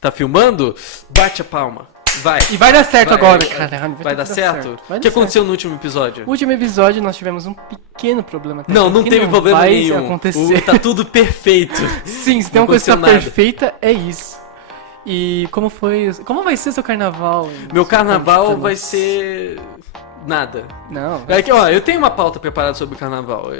Tá filmando? Bate a palma. Vai. E vai dar certo agora, caralho. Vai dar certo? O que aconteceu no último episódio? No último episódio nós tivemos um pequeno problema. Não teve problema nenhum. Acontecer. Tá tudo perfeito. Sim, se tem uma coisa que tá perfeita, é isso. E como vai ser seu carnaval? Meu carnaval vai ser... nada. Não. É que, ó, eu tenho uma pauta preparada sobre o carnaval.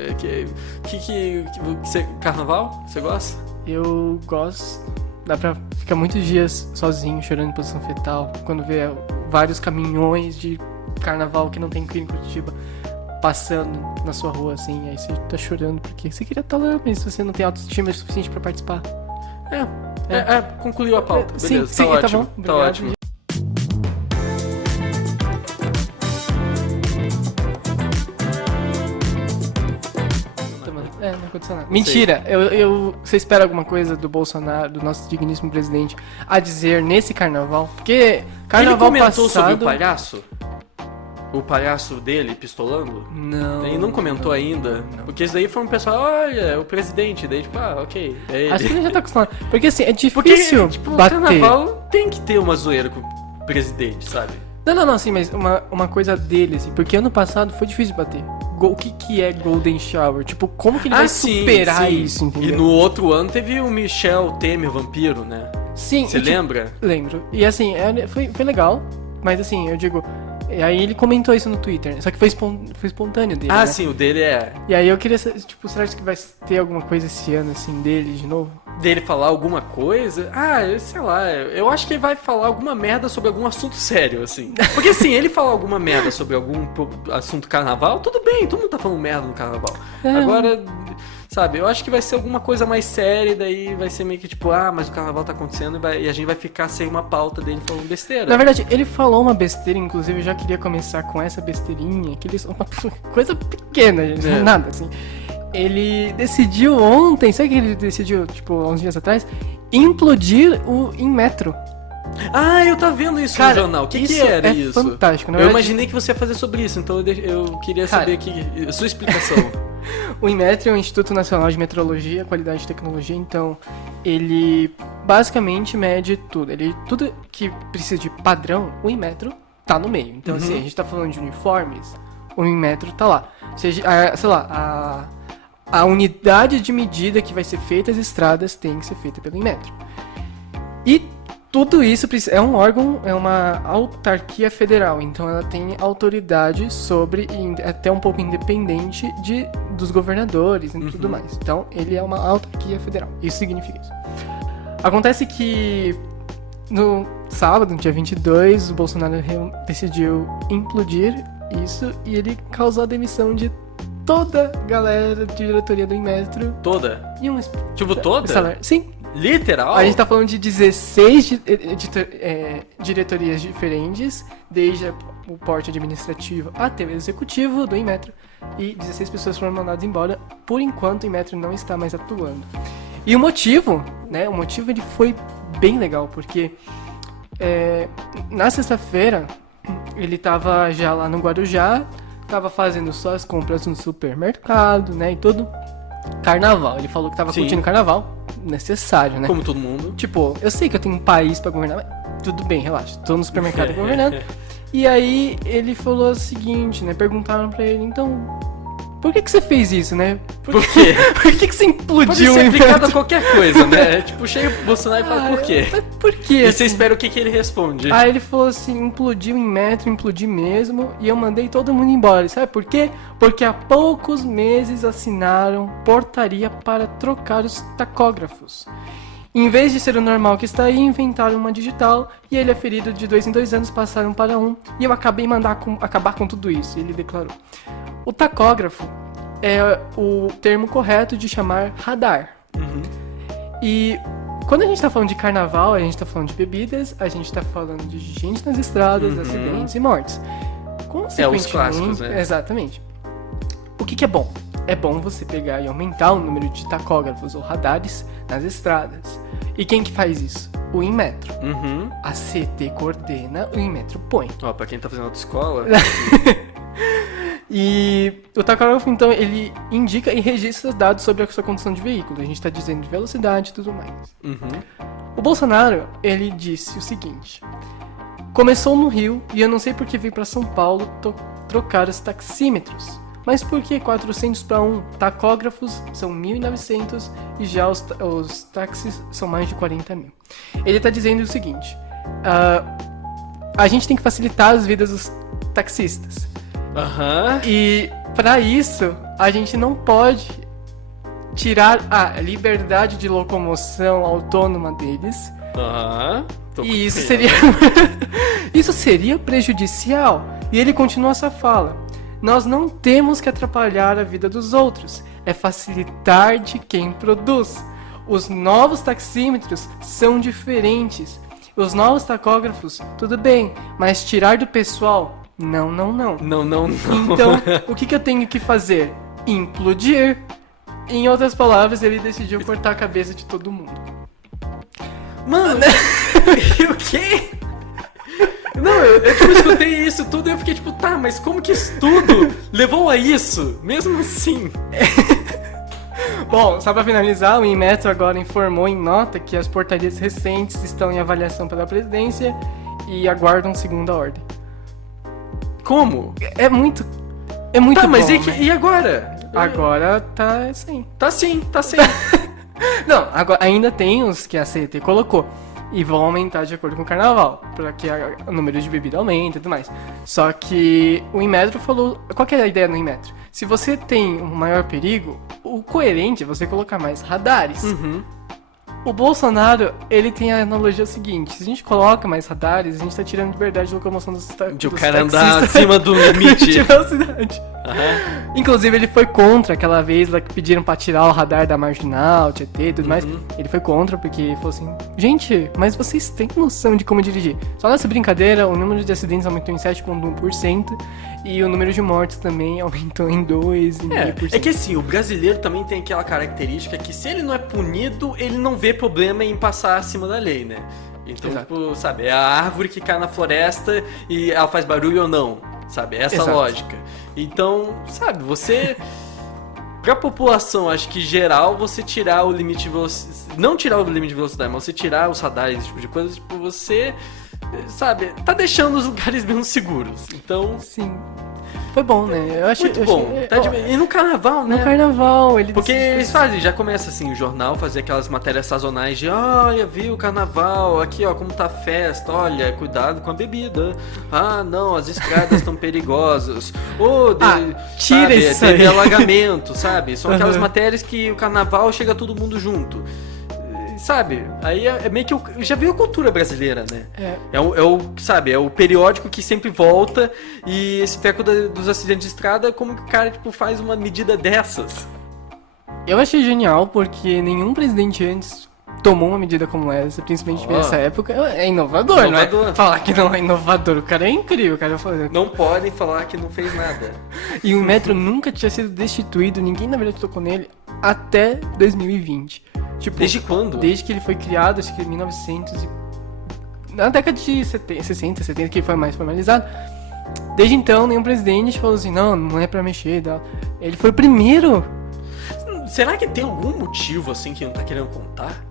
Carnaval? Você gosta? Eu gosto. Dá pra ficar muitos dias sozinho, chorando em posição fetal, quando vê vários caminhões de carnaval que não tem aqui em Curitiba passando na sua rua, assim, aí você tá chorando porque você queria estar lá, mas você não tem autoestima suficiente pra participar. Concluiu a pauta. Beleza, sim, tá ótimo. Tá bom. Tá Obrigado. ótimo. Não aconteceu nada. Mentira, você espera alguma coisa do Bolsonaro, do nosso digníssimo presidente, a dizer nesse carnaval? Porque carnaval ele comentou passado... sobre o palhaço? O palhaço dele pistolando? Não. Ele não comentou ainda? Não. Porque isso daí foi um pessoal, olha, o presidente, daí tipo, ok, é ele. Acho que ele já tá acostumado. Porque assim, é difícil bater. O carnaval tem que ter uma zoeira com o presidente, sabe? Não, sim, mas uma coisa dele, assim, porque ano passado foi difícil de bater. O que é Golden Shower? Tipo, como que ele vai superar isso, entendeu? E no outro ano teve o Michel Temer, vampiro, né? Sim. Você lembra? Lembro. E assim, foi legal, mas assim, eu digo... Aí ele comentou isso no Twitter, só que foi espontâneo dele, né? Sim, o dele é... E aí eu queria saber, tipo, será que vai ter alguma coisa esse ano, assim, dele de novo? Dele falar alguma coisa? Sei lá, eu acho que ele vai falar alguma merda sobre algum assunto sério, assim. Porque assim, ele falar alguma merda sobre algum assunto carnaval, tudo bem, todo mundo tá falando merda no carnaval. Agora, sabe, eu acho que vai ser alguma coisa mais séria, daí vai ser meio que tipo, mas o carnaval tá acontecendo e a gente vai ficar sem uma pauta dele falando besteira. Na verdade, ele falou uma besteira, inclusive eu já queria começar com essa besteirinha, uma coisa pequena, gente, nada, assim. Ele decidiu ontem, sabe o que ele decidiu, tipo, uns dias atrás? Implodir o Inmetro. Eu tava vendo isso no jornal. O que era isso? Fantástico, Eu imaginei que você ia fazer sobre isso, então eu queria saber a sua explicação. O Inmetro é o Instituto Nacional de Metrologia, Qualidade e Tecnologia, então ele basicamente mede tudo. Tudo que precisa de padrão, o Inmetro tá no meio. Então, assim, a gente tá falando de uniformes, o Inmetro tá lá. Seja, sei lá, a unidade de medida que vai ser feita as estradas tem que ser feita pelo Inmetro. E tudo isso é um órgão, é uma autarquia federal, então ela tem autoridade sobre, e até um pouco independente dos governadores e tudo mais. Então ele é uma autarquia federal, isso significa isso. Acontece que no sábado, no dia 22, o Bolsonaro decidiu implodir isso e ele causou a demissão de toda a galera de diretoria do Inmetro. Toda? Tipo toda? Sim. Literal? A gente tá falando de 16 diretorias diferentes, desde o porte administrativo até o executivo do Inmetro, e 16 pessoas foram mandadas embora. Por enquanto, o Inmetro não está mais atuando. E o motivo, né? O motivo ele foi bem legal, porque na sexta-feira ele tava já lá no Guarujá, tava fazendo suas compras no supermercado, né? E todo carnaval. Ele falou que tava curtindo carnaval. Necessário, né? Como todo mundo. Tipo, eu sei que eu tenho um país pra governar, mas tudo bem, relaxa. Tô no supermercado governando. E aí ele falou o seguinte, né? Perguntaram pra ele, então, por que você fez isso, né? Por quê? Por que você implodiu? Pode ser aplicado a qualquer coisa, né? Tipo, chega o Bolsonaro e fala, por quê? Por quê? E você espera o que ele responde? Aí ele falou assim, implodiu em metro, implodi mesmo, e eu mandei todo mundo embora. Sabe por quê? Porque há poucos meses assinaram portaria para trocar os tacógrafos. Em vez de ser o normal que está aí, inventaram uma digital, e ele é ferido de 2 em 2 anos, passaram para 1, e eu acabei acabar com tudo isso, ele declarou. O tacógrafo é o termo correto de chamar radar. E quando a gente tá falando de carnaval, a gente tá falando de bebidas, a gente tá falando de gente nas estradas, acidentes e mortes. Os clássicos, né? Exatamente. O que é bom? É bom você pegar e aumentar o número de tacógrafos ou radares nas estradas. E quem que faz isso? O Inmetro. A CT coordena, o Inmetro põe. Pra quem tá fazendo autoescola... E o tacógrafo, então, ele indica e registra dados sobre a sua condição de veículo. A gente está dizendo de velocidade e tudo mais. O Bolsonaro, ele disse o seguinte: começou no Rio e eu não sei por que veio para São Paulo trocar os taxímetros. Mas por que 400 para 1? Tacógrafos são 1.900 e já os táxis são mais de 40 mil. Ele está dizendo o seguinte: a gente tem que facilitar as vidas dos taxistas. E para isso, a gente não pode tirar a liberdade de locomoção autônoma deles. E isso seria isso seria prejudicial. E ele continua essa fala: nós não temos que atrapalhar a vida dos outros, é facilitar de quem produz. Os novos taxímetros são diferentes. Os novos tacógrafos, tudo bem, mas tirar do pessoal, não. Não. Então, o que eu tenho que fazer? Implodir. Em outras palavras, ele decidiu cortar a cabeça de todo mundo. Mano, o quê? Não, eu tipo, escutei isso tudo e eu fiquei tipo, tá, mas como que isso tudo levou a isso? Mesmo assim. Bom, só pra finalizar, o Inmetro agora informou em nota que as portarias recentes estão em avaliação pela presidência e aguardam segunda ordem. Como? É muito tá, bom, mas né? e agora? Agora tá sim. Tá sim. Não, agora ainda tem os que a CET colocou. E vão aumentar de acordo com o carnaval, para que o número de bebida aumente e tudo mais. Só que o Inmetro falou... Qual que é a ideia do Inmetro? Se você tem um maior perigo, o coerente é você colocar mais radares. O Bolsonaro, ele tem a analogia seguinte: se a gente coloca mais radares, a gente tá tirando liberdade de locomoção dos taxistas. De o cara andar acima do limite. De velocidade. Inclusive, ele foi contra aquela vez lá que pediram pra tirar o radar da Marginal, Tietê e tudo mais. Ele foi contra porque falou assim: gente, mas vocês têm noção de como dirigir? Só nessa brincadeira, o número de acidentes aumentou em 7,1% e o número de mortes também aumentou em 2,5%. É que assim, o brasileiro também tem aquela característica que se ele não é punido, ele não vê problema em passar acima da lei, né? Então, tipo, sabe, é a árvore que cai na floresta e ela faz barulho ou não, sabe? É essa lógica. Então, sabe, você... Pra população, acho que geral, você tirar o limite de velocidade... Não tirar o limite de velocidade, mas você tirar os radares, esse tipo de coisa, tipo, você... Sabe, tá deixando os lugares menos seguros. Então... Sim. Foi bom, né? Eu achei, muito bom. E no carnaval, né? No carnaval, porque eles fazem, já começa assim, o jornal fazer aquelas matérias sazonais de olha, viu o carnaval, aqui ó, como tá a festa, olha, cuidado com a bebida. Ah, não, as estradas estão perigosas. Tira isso aí. Teve alagamento, sabe? São aquelas matérias que o carnaval chega todo mundo junto. Sabe? Aí é meio que já veio a cultura brasileira, né? Sabe, é o periódico que sempre volta e esse teco dos acidentes de estrada, como que o cara, tipo, faz uma medida dessas? Eu achei genial porque nenhum presidente antes tomou uma medida como essa, principalmente nessa época. É inovador, não é? Falar que não é inovador, o cara é incrível, o cara não podem falar que não fez nada. E o metro nunca tinha sido destituído, ninguém na verdade tocou nele até 2020. Tipo, desde quando? Desde que ele foi criado, acho que em 1900 na década de 60, 70, que foi mais formalizado. Desde então, nenhum presidente falou assim, não é pra mexer. Ele foi o primeiro. Será que tem algum motivo, assim, que não tá querendo contar?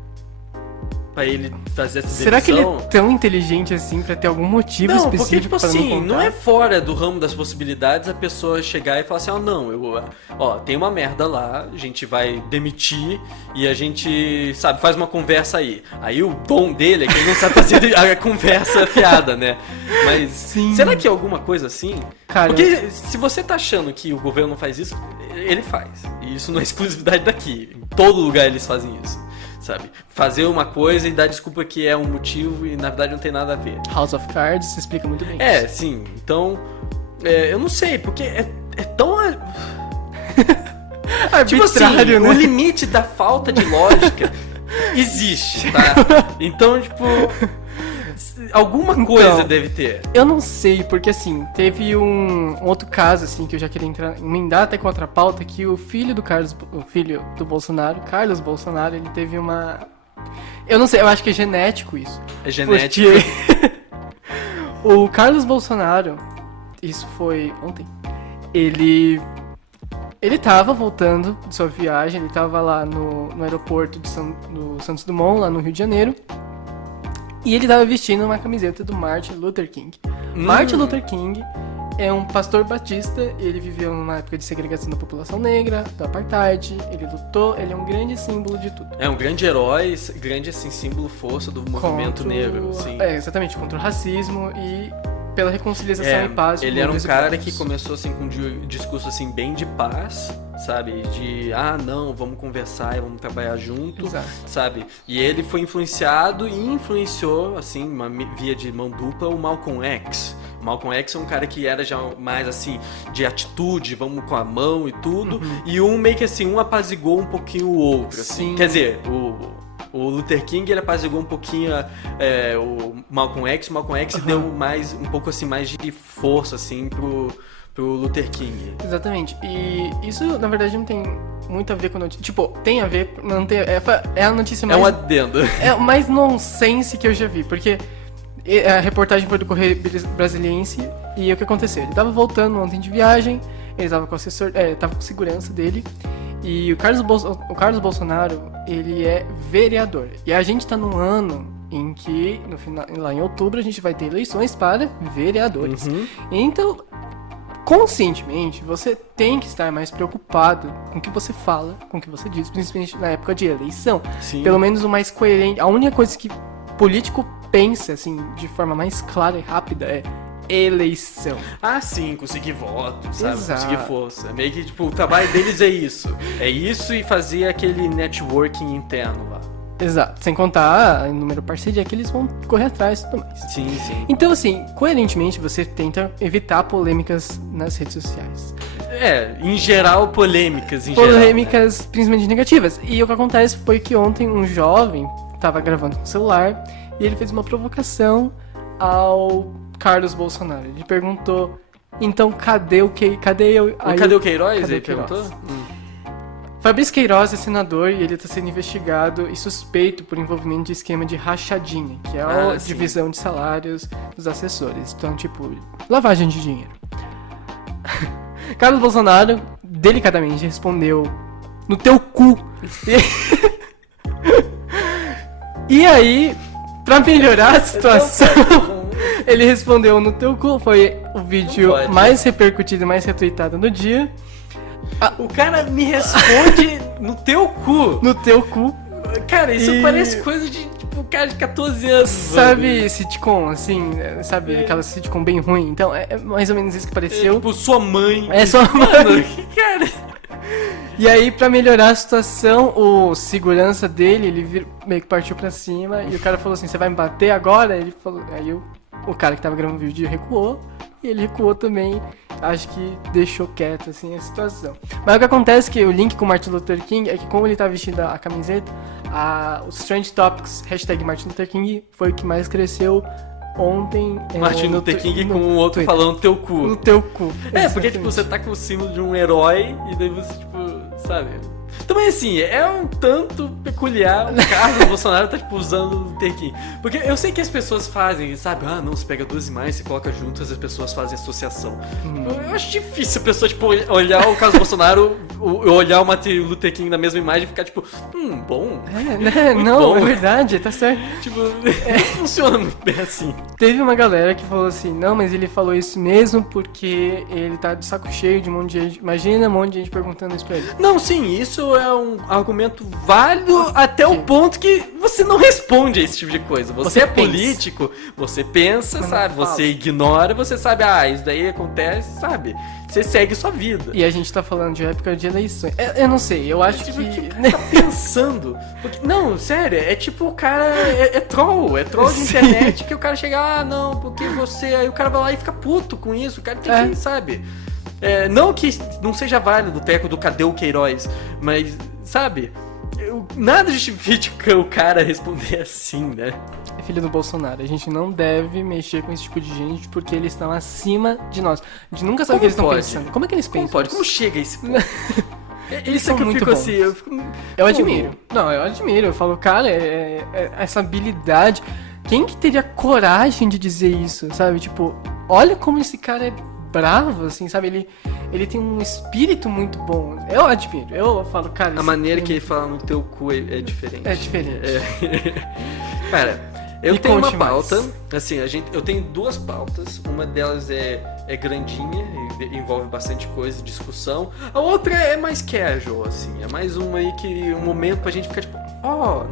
Pra ele fazer essa decisão? Será que ele é tão inteligente assim pra ter algum motivo específico porque, tipo pra assim, não contar? não é fora do ramo das possibilidades a pessoa chegar e falar assim, tem uma merda lá, a gente vai demitir e a gente, sabe, faz uma conversa aí. Aí o dom dele é que ele não sabe fazer a conversa fiada, né? Mas será que é alguma coisa assim? Cara, porque se você tá achando que o governo não faz isso, ele faz. E isso não é exclusividade daqui. Em todo lugar eles fazem isso. Sabe? Fazer uma coisa e dar desculpa que é um motivo e na verdade não tem nada a ver. House of Cards se explica muito bem. Sim. Então, eu não sei, porque é tão... tipo assim, né? O limite da falta de lógica existe, tá? Então, tipo... alguma coisa deve ter. Eu não sei, porque assim, teve um outro caso assim que eu já queria emendar até com outra pauta, que o filho do Bolsonaro, Carlos Bolsonaro, ele teve uma... Eu não sei, eu acho que é genético isso. É genético. Porque o Carlos Bolsonaro, isso foi ontem, Ele tava voltando de sua viagem, ele tava lá no aeroporto do Santos Dumont, lá no Rio de Janeiro. E ele tava vestindo uma camiseta do Martin Luther King. Martin Luther King é um pastor batista, ele viveu numa época de segregação da população negra, do apartheid, ele lutou, ele é um grande símbolo de tudo. É um grande herói, grande assim, símbolo, força do movimento negro. Sim. Exatamente, contra o racismo e pela reconciliação e paz. Ele era um cara que começou assim com um discurso assim bem de paz, sabe? De, não, vamos conversar e vamos trabalhar junto, Exato. sabe? E ele foi influenciado e influenciou, assim, uma via de mão dupla, o Malcolm X. O Malcolm X é um cara que era já mais assim, de atitude, vamos com a mão e tudo, e meio que assim, um apaziguou um pouquinho o outro, assim. Sim. Quer dizer, o Luther King, ele apaziguou um pouquinho o Malcolm X. O Malcolm X deu um pouco assim, mais de força, assim, pro Luther King. Exatamente. E isso, na verdade, não tem muito a ver com a notícia. Tipo, tem a ver, não tem, é a notícia mais... É um adendo. É o mais nonsense que eu já vi, porque a reportagem foi do Correio Brasiliense e o que aconteceu? Ele tava voltando ontem de viagem, ele tava com o assessor, tava com segurança dele, e o Carlos Bolsonaro, ele é vereador. E a gente tá num ano em que, no final, lá em outubro, a gente vai ter eleições para vereadores. Então, conscientemente, você tem que estar mais preocupado com o que você fala, com o que você diz, principalmente na época de eleição. Sim. Pelo menos o mais coerente. A única coisa que político pensa, assim, de forma mais clara e rápida é eleição. Sim, conseguir voto, sabe? Exato. Conseguir força. Meio que, tipo, o trabalho deles é isso. É isso e fazer aquele networking interno lá. Exato. Sem contar a número parceria que eles vão correr atrás e tudo mais. Sim, sim. Então, assim, coerentemente, você tenta evitar polêmicas nas redes sociais. Em geral, polêmicas Polêmicas, principalmente negativas. E o que acontece foi que ontem um jovem tava gravando com o celular e ele fez uma provocação ao Carlos Bolsonaro. Ele perguntou, então cadê o Queiroz? Cadê o Queiroz? Cadê Ele o Queiroz? perguntou? Fabrício Queiroz é senador e ele está sendo investigado e suspeito por envolvimento de esquema de rachadinha, que é a divisão de salários dos assessores. Então, tipo, lavagem de dinheiro. Carlos Bolsonaro, delicadamente, respondeu no teu cu. E aí, pra melhorar a situação, ele respondeu no teu cu. Foi o vídeo mais repercutido e mais retweetado no dia. O cara me responde no teu cu. No teu cu. Cara, isso parece coisa de, tipo, cara de 14 anos. Sabe sitcom, assim? Sabe aquela sitcom bem ruim? Então, é mais ou menos isso que pareceu. Tipo, sua mãe. Sua mãe. Mano, cara... E aí, pra melhorar a situação, o segurança dele, ele meio que partiu pra cima e o cara falou assim, você vai me bater agora? Ele falou, aí o cara que tava gravando o vídeo recuou e ele recuou também, acho que deixou quieto assim a situação. Mas o que acontece é que o link com o Martin Luther King é que como ele tá vestindo a camiseta, os Trend Topics, hashtag Martin Luther King, foi o que mais cresceu ontem. Martin Luther King com o outro Twitter. Falando teu cu. No teu cu. Porque tipo, você tá com o símbolo de um herói e daí você, tipo, sabe? Também assim, é um tanto peculiar o Carlos Bolsonaro tá tipo usando o Luther King. Porque eu sei que as pessoas fazem, sabe? Não, você pega duas imagens, você coloca juntas, as pessoas fazem associação. Eu acho difícil a pessoa, tipo, olhar o Carlos Bolsonaro, olhar o Martin Luther King na mesma imagem e ficar tipo, bom. Não, bom. É verdade, tá certo. Tipo, não funciona muito bem assim. Teve uma galera que falou assim, não, mas ele falou isso mesmo porque ele tá de saco cheio de um monte de gente. Imagina um monte de gente perguntando isso pra ele. Não, sim, isso é um argumento válido até o ponto que você não responde a esse tipo de coisa. Você é político, você pensa, sabe? Você ignora, você sabe, isso daí acontece, sabe? Você segue sua vida. E a gente tá falando de época de eleições. Eu não sei, eu acho que... tá pensando? Porque, não, sério, é tipo o cara... É troll de internet que o cara chega, não, porque você... Aí o cara vai lá e fica puto com isso, o cara tem que, sabe... não que não seja válido o teco do cadê o Queiroz, mas, sabe, nada justifica o cara responder assim, né? É filho do Bolsonaro, a gente não deve mexer com esse tipo de gente porque eles estão acima de nós. A gente nunca sabe o que eles estão pensando. Como é que eles pensam? Como chega a esse ponto? Isso é que eu fico assim, eu admiro. Não, eu admiro, eu falo, cara, essa habilidade, quem que teria coragem de dizer isso, sabe? Tipo, olha como esse cara é bravo, assim, sabe? Ele tem um espírito muito bom. Eu admiro. Eu falo, cara... A maneira que ele fala no teu cu é diferente. É diferente. Cara, eu Me tenho uma conte mais. pauta, assim, eu tenho duas pautas. Uma delas é grandinha, envolve bastante coisa, discussão. A outra é mais casual, assim. É mais uma aí que um momento pra gente ficar tipo,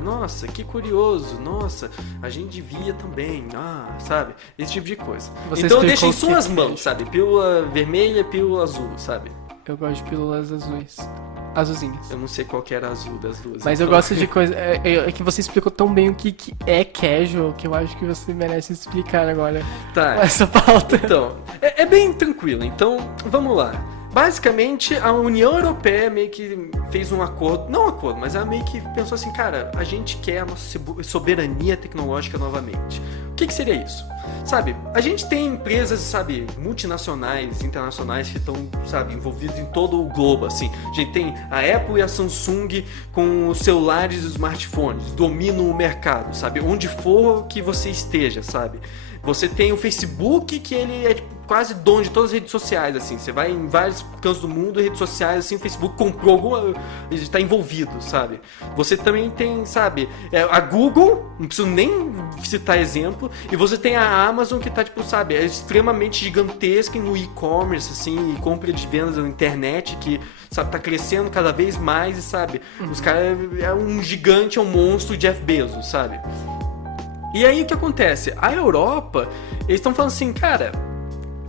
nossa, que curioso, nossa, a gente devia também, sabe? Esse tipo de coisa. Você Então eu deixo explicou em o que suas que mãos, sabe? Pílula vermelha, pílula azul, sabe? Eu gosto de pílulas azuis. Azulzinhas. Eu não sei qual que era a azul das duas. Mas eu então. gosto de coisa... É que você explicou tão bem o que é casual, que eu acho que você merece explicar agora. Tá. Essa pauta. Então, é bem tranquilo. Então, vamos lá. Basicamente, a União Europeia meio que fez um acordo, não um acordo, mas ela meio que pensou assim, cara, a gente quer a nossa soberania tecnológica novamente. O que seria isso? Sabe, a gente tem empresas, sabe, multinacionais, internacionais que estão, sabe, envolvidas em todo o globo, assim. A gente tem a Apple e a Samsung com os celulares e os smartphones, dominam o mercado, sabe, onde for que você esteja, sabe. Você tem o Facebook, que ele é quase dono de todas as redes sociais, assim. Você vai em vários cantos do mundo, redes sociais, assim, o Facebook comprou alguma... Ele está envolvido, sabe? Você também tem, sabe, a Google, não preciso nem citar exemplo, e você tem a Amazon que tá, tipo, sabe, é extremamente gigantesca no e-commerce, assim, e compra de vendas na internet, que, sabe, tá crescendo cada vez mais, e, sabe, os caras é um gigante, é um monstro, Jeff Bezos, sabe? E aí o que acontece? A Europa, eles estão falando assim, cara,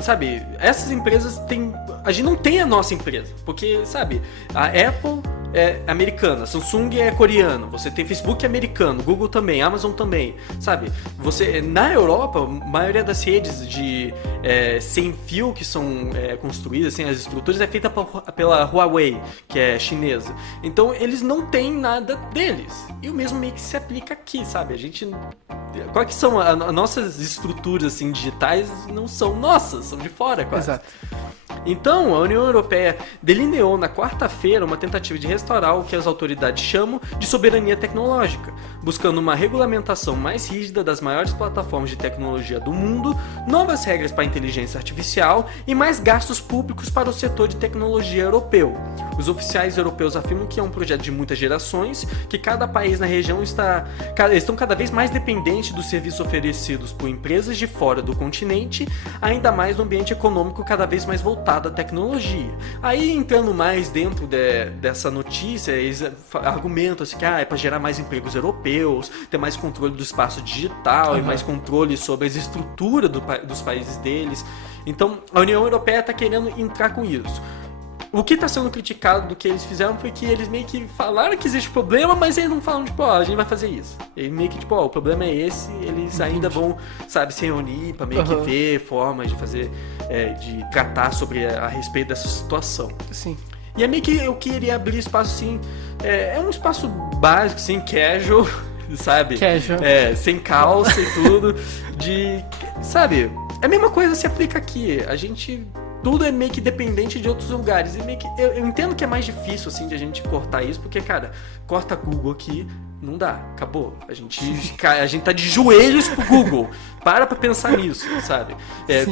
sabe, essas empresas têm... A gente não tem a nossa empresa, porque, sabe, a Apple é americana, Samsung é coreana, você tem Facebook americano, Google também, Amazon também, sabe? Você, na Europa, a maioria das redes de sem fio que são construídas, assim, as estruturas, é feita pela Huawei, que é chinesa. Então, eles não têm nada deles. E o mesmo meio que se aplica aqui, sabe? A gente... Quais que são as nossas estruturas, assim, digitais não são nossas, são de fora, quase. Exato. Então, a União Europeia delineou na quarta-feira uma tentativa de restaurar o que as autoridades chamam de soberania tecnológica, buscando uma regulamentação mais rígida das maiores plataformas de tecnologia do mundo, novas regras para a inteligência artificial e mais gastos públicos para o setor de tecnologia europeu. Os oficiais europeus afirmam que é um projeto de muitas gerações, que cada país na região estão cada vez mais dependentes dos serviços oferecidos por empresas de fora do continente, ainda mais no ambiente econômico cada vez mais voltado à tecnologia. Aí, entrando mais dentro dessa notícia, eles argumentam assim que é para gerar mais empregos europeus, ter mais controle do espaço digital e mais controle sobre as estruturas dos países deles. Então, a União Europeia está querendo entrar com isso. O que está sendo criticado do que eles fizeram foi que eles meio que falaram que existe problema, mas eles não falam, tipo, a gente vai fazer isso. Eles meio que, tipo, o problema é esse, eles ainda vão, sabe, se reunir para meio que ver formas de fazer, de tratar a respeito dessa situação. Sim. E é meio que eu queria abrir espaço, assim, é um espaço básico, assim, casual, sabe? Casual. Sem calça e tudo, sabe, a mesma coisa se aplica aqui, a gente... Tudo é meio que dependente de outros lugares. E meio que eu entendo que é mais difícil, assim, de a gente cortar isso, porque, cara, corta Google aqui, não dá, acabou. A gente tá de joelhos pro Google. Para pra pensar nisso, sabe?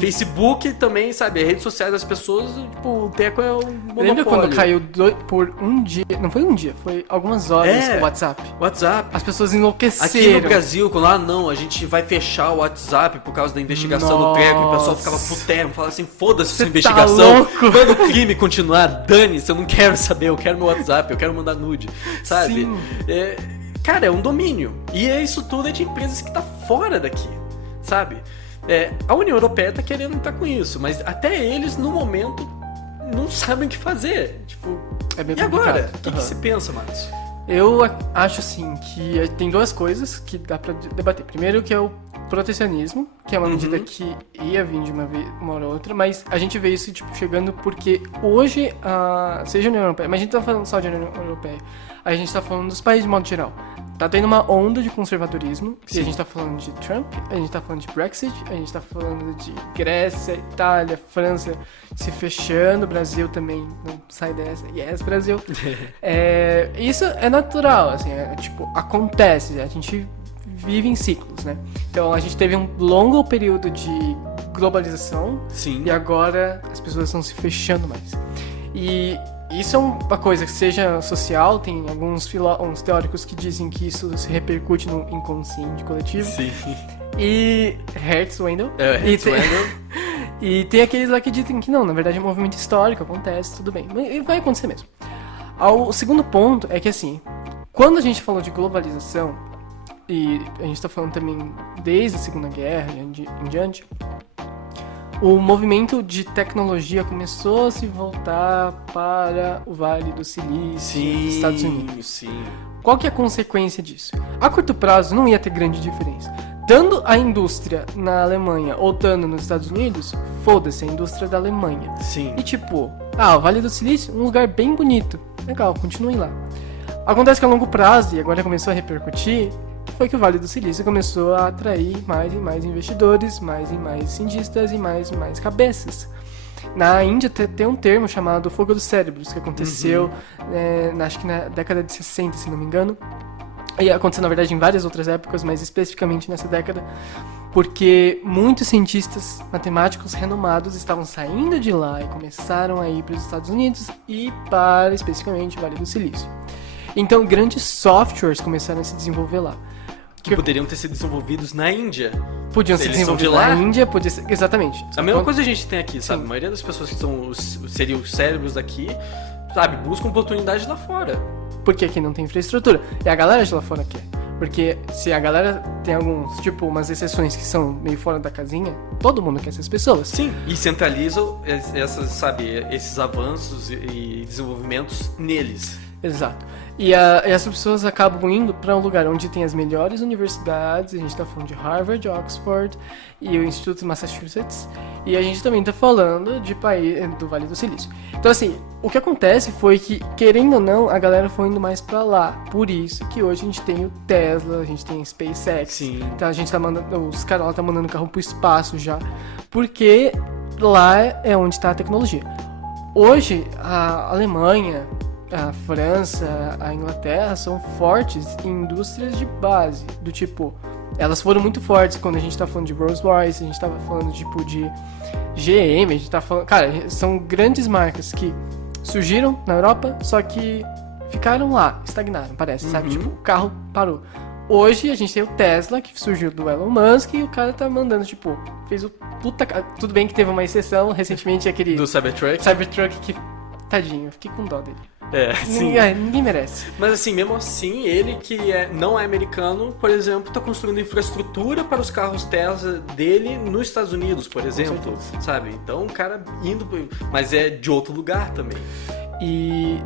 Facebook também, sabe? As redes sociais das pessoas, tipo, o Teco é um monopólio. Lembra quando caiu por um dia? Não foi um dia, foi algumas horas o WhatsApp. WhatsApp. As pessoas enlouqueceram. Aqui no Brasil, quando não, a gente vai fechar o WhatsApp por causa da investigação do Teco, o pessoal ficava puterno, falava assim, foda-se essa investigação, manda o crime continuar, dane-se, eu não quero saber, eu quero meu WhatsApp, eu quero mandar nude, sabe? Sim. Cara, é um domínio. E isso tudo é de empresas que tá fora daqui, sabe? A União Europeia tá querendo entrar com isso, mas até eles, no momento, não sabem o que fazer. Tipo, é bem e agora? O que se pensa, Marcos? Eu acho, assim, que tem duas coisas que dá pra debater. Primeiro, que é o protecionismo, que é uma medida que ia vir de uma hora ou outra, mas a gente vê isso, tipo, chegando porque hoje, seja a União Europeia, mas a gente tá falando só de União Europeia, a gente tá falando dos países de modo geral. Tá tendo uma onda de conservadorismo, e a gente tá falando de Trump, a gente tá falando de Brexit, a gente tá falando de Grécia, Itália, França se fechando, o Brasil também não sai dessa, yes, Brasil. Isso é natural, assim, tipo, acontece, a gente vive em ciclos, né? Então a gente teve um longo período de globalização. Sim. E agora as pessoas estão se fechando mais. E isso é uma coisa que seja social, tem alguns uns teóricos que dizem que isso se repercute no inconsciente coletivo. Sim. E Hertz Wendell. Wendell. E tem aqueles lá que dizem que não, na verdade é um movimento histórico, acontece, tudo bem. E vai acontecer mesmo. O segundo ponto é que assim, quando a gente falou de globalização, e a gente está falando também desde a Segunda Guerra em diante, o movimento de tecnologia começou a se voltar para o Vale do Silício dos Estados Unidos. Sim. Qual que é a consequência disso? A curto prazo não ia ter grande diferença. Dando a indústria na Alemanha ou dando nos Estados Unidos, foda-se a indústria da Alemanha. Sim. E tipo, o Vale do Silício, um lugar bem bonito. Legal, continuem lá. Acontece que a longo prazo, e agora começou a repercutir, foi que o Vale do Silício começou a atrair mais e mais investidores, mais e mais cientistas e mais cabeças. Na Índia tem um termo chamado fogo dos cérebros, que aconteceu, acho que na década de 60, se não me engano. E aconteceu, na verdade, em várias outras épocas, mas especificamente nessa década, porque muitos cientistas matemáticos renomados estavam saindo de lá e começaram a ir para os Estados Unidos e para, especificamente, o Vale do Silício. Então, grandes softwares começaram a se desenvolver lá. Que poderiam ter sido desenvolvidos na Índia. Podiam ser desenvolvidos na Índia, podia ser... Exatamente. A mesma coisa a gente tem aqui, sabe? A maioria das pessoas que seriam os cérebros daqui, sabe? Buscam oportunidade lá fora. Porque aqui não tem infraestrutura. E a galera de lá fora quer. Porque se a galera tem alguns, tipo, umas exceções que são meio fora da casinha, todo mundo quer essas pessoas. Sim, e centralizam esses avanços e desenvolvimentos neles. Exato. E essas pessoas acabam indo para um lugar onde tem as melhores universidades. A gente está falando de Harvard, Oxford e o Instituto de Massachusetts. E a gente também está falando de do Vale do Silício. Então, assim, o que acontece foi que, querendo ou não, a galera foi indo mais para lá. Por isso que hoje a gente tem o Tesla, a gente tem o SpaceX. Sim. Então a gente tá mandando, os caras lá estão mandando carro pro espaço já. Porque lá é onde está a tecnologia. Hoje, a Alemanha, a França, a Inglaterra são fortes em indústrias de base, do tipo, elas foram muito fortes quando a gente tá falando de Rolls-Royce, a gente tava falando tipo de GM, a gente tá falando, cara, são grandes marcas que surgiram na Europa, só que ficaram lá, estagnaram, parece, sabe? Tipo, o carro parou. Hoje a gente tem o Tesla, que surgiu do Elon Musk, e o cara tá mandando, tipo, fez o puta... Tudo bem que teve uma exceção, recentemente aquele... Do Cybertruck? Cybertruck que... Tadinho, eu fiquei com dó dele. Sim. Ninguém merece. Mas assim, mesmo assim, ele que não é americano, por exemplo, tá construindo infraestrutura para os carros Tesla dele nos Estados Unidos, por exemplo, sabe? Então o cara indo, mas é de outro lugar também. E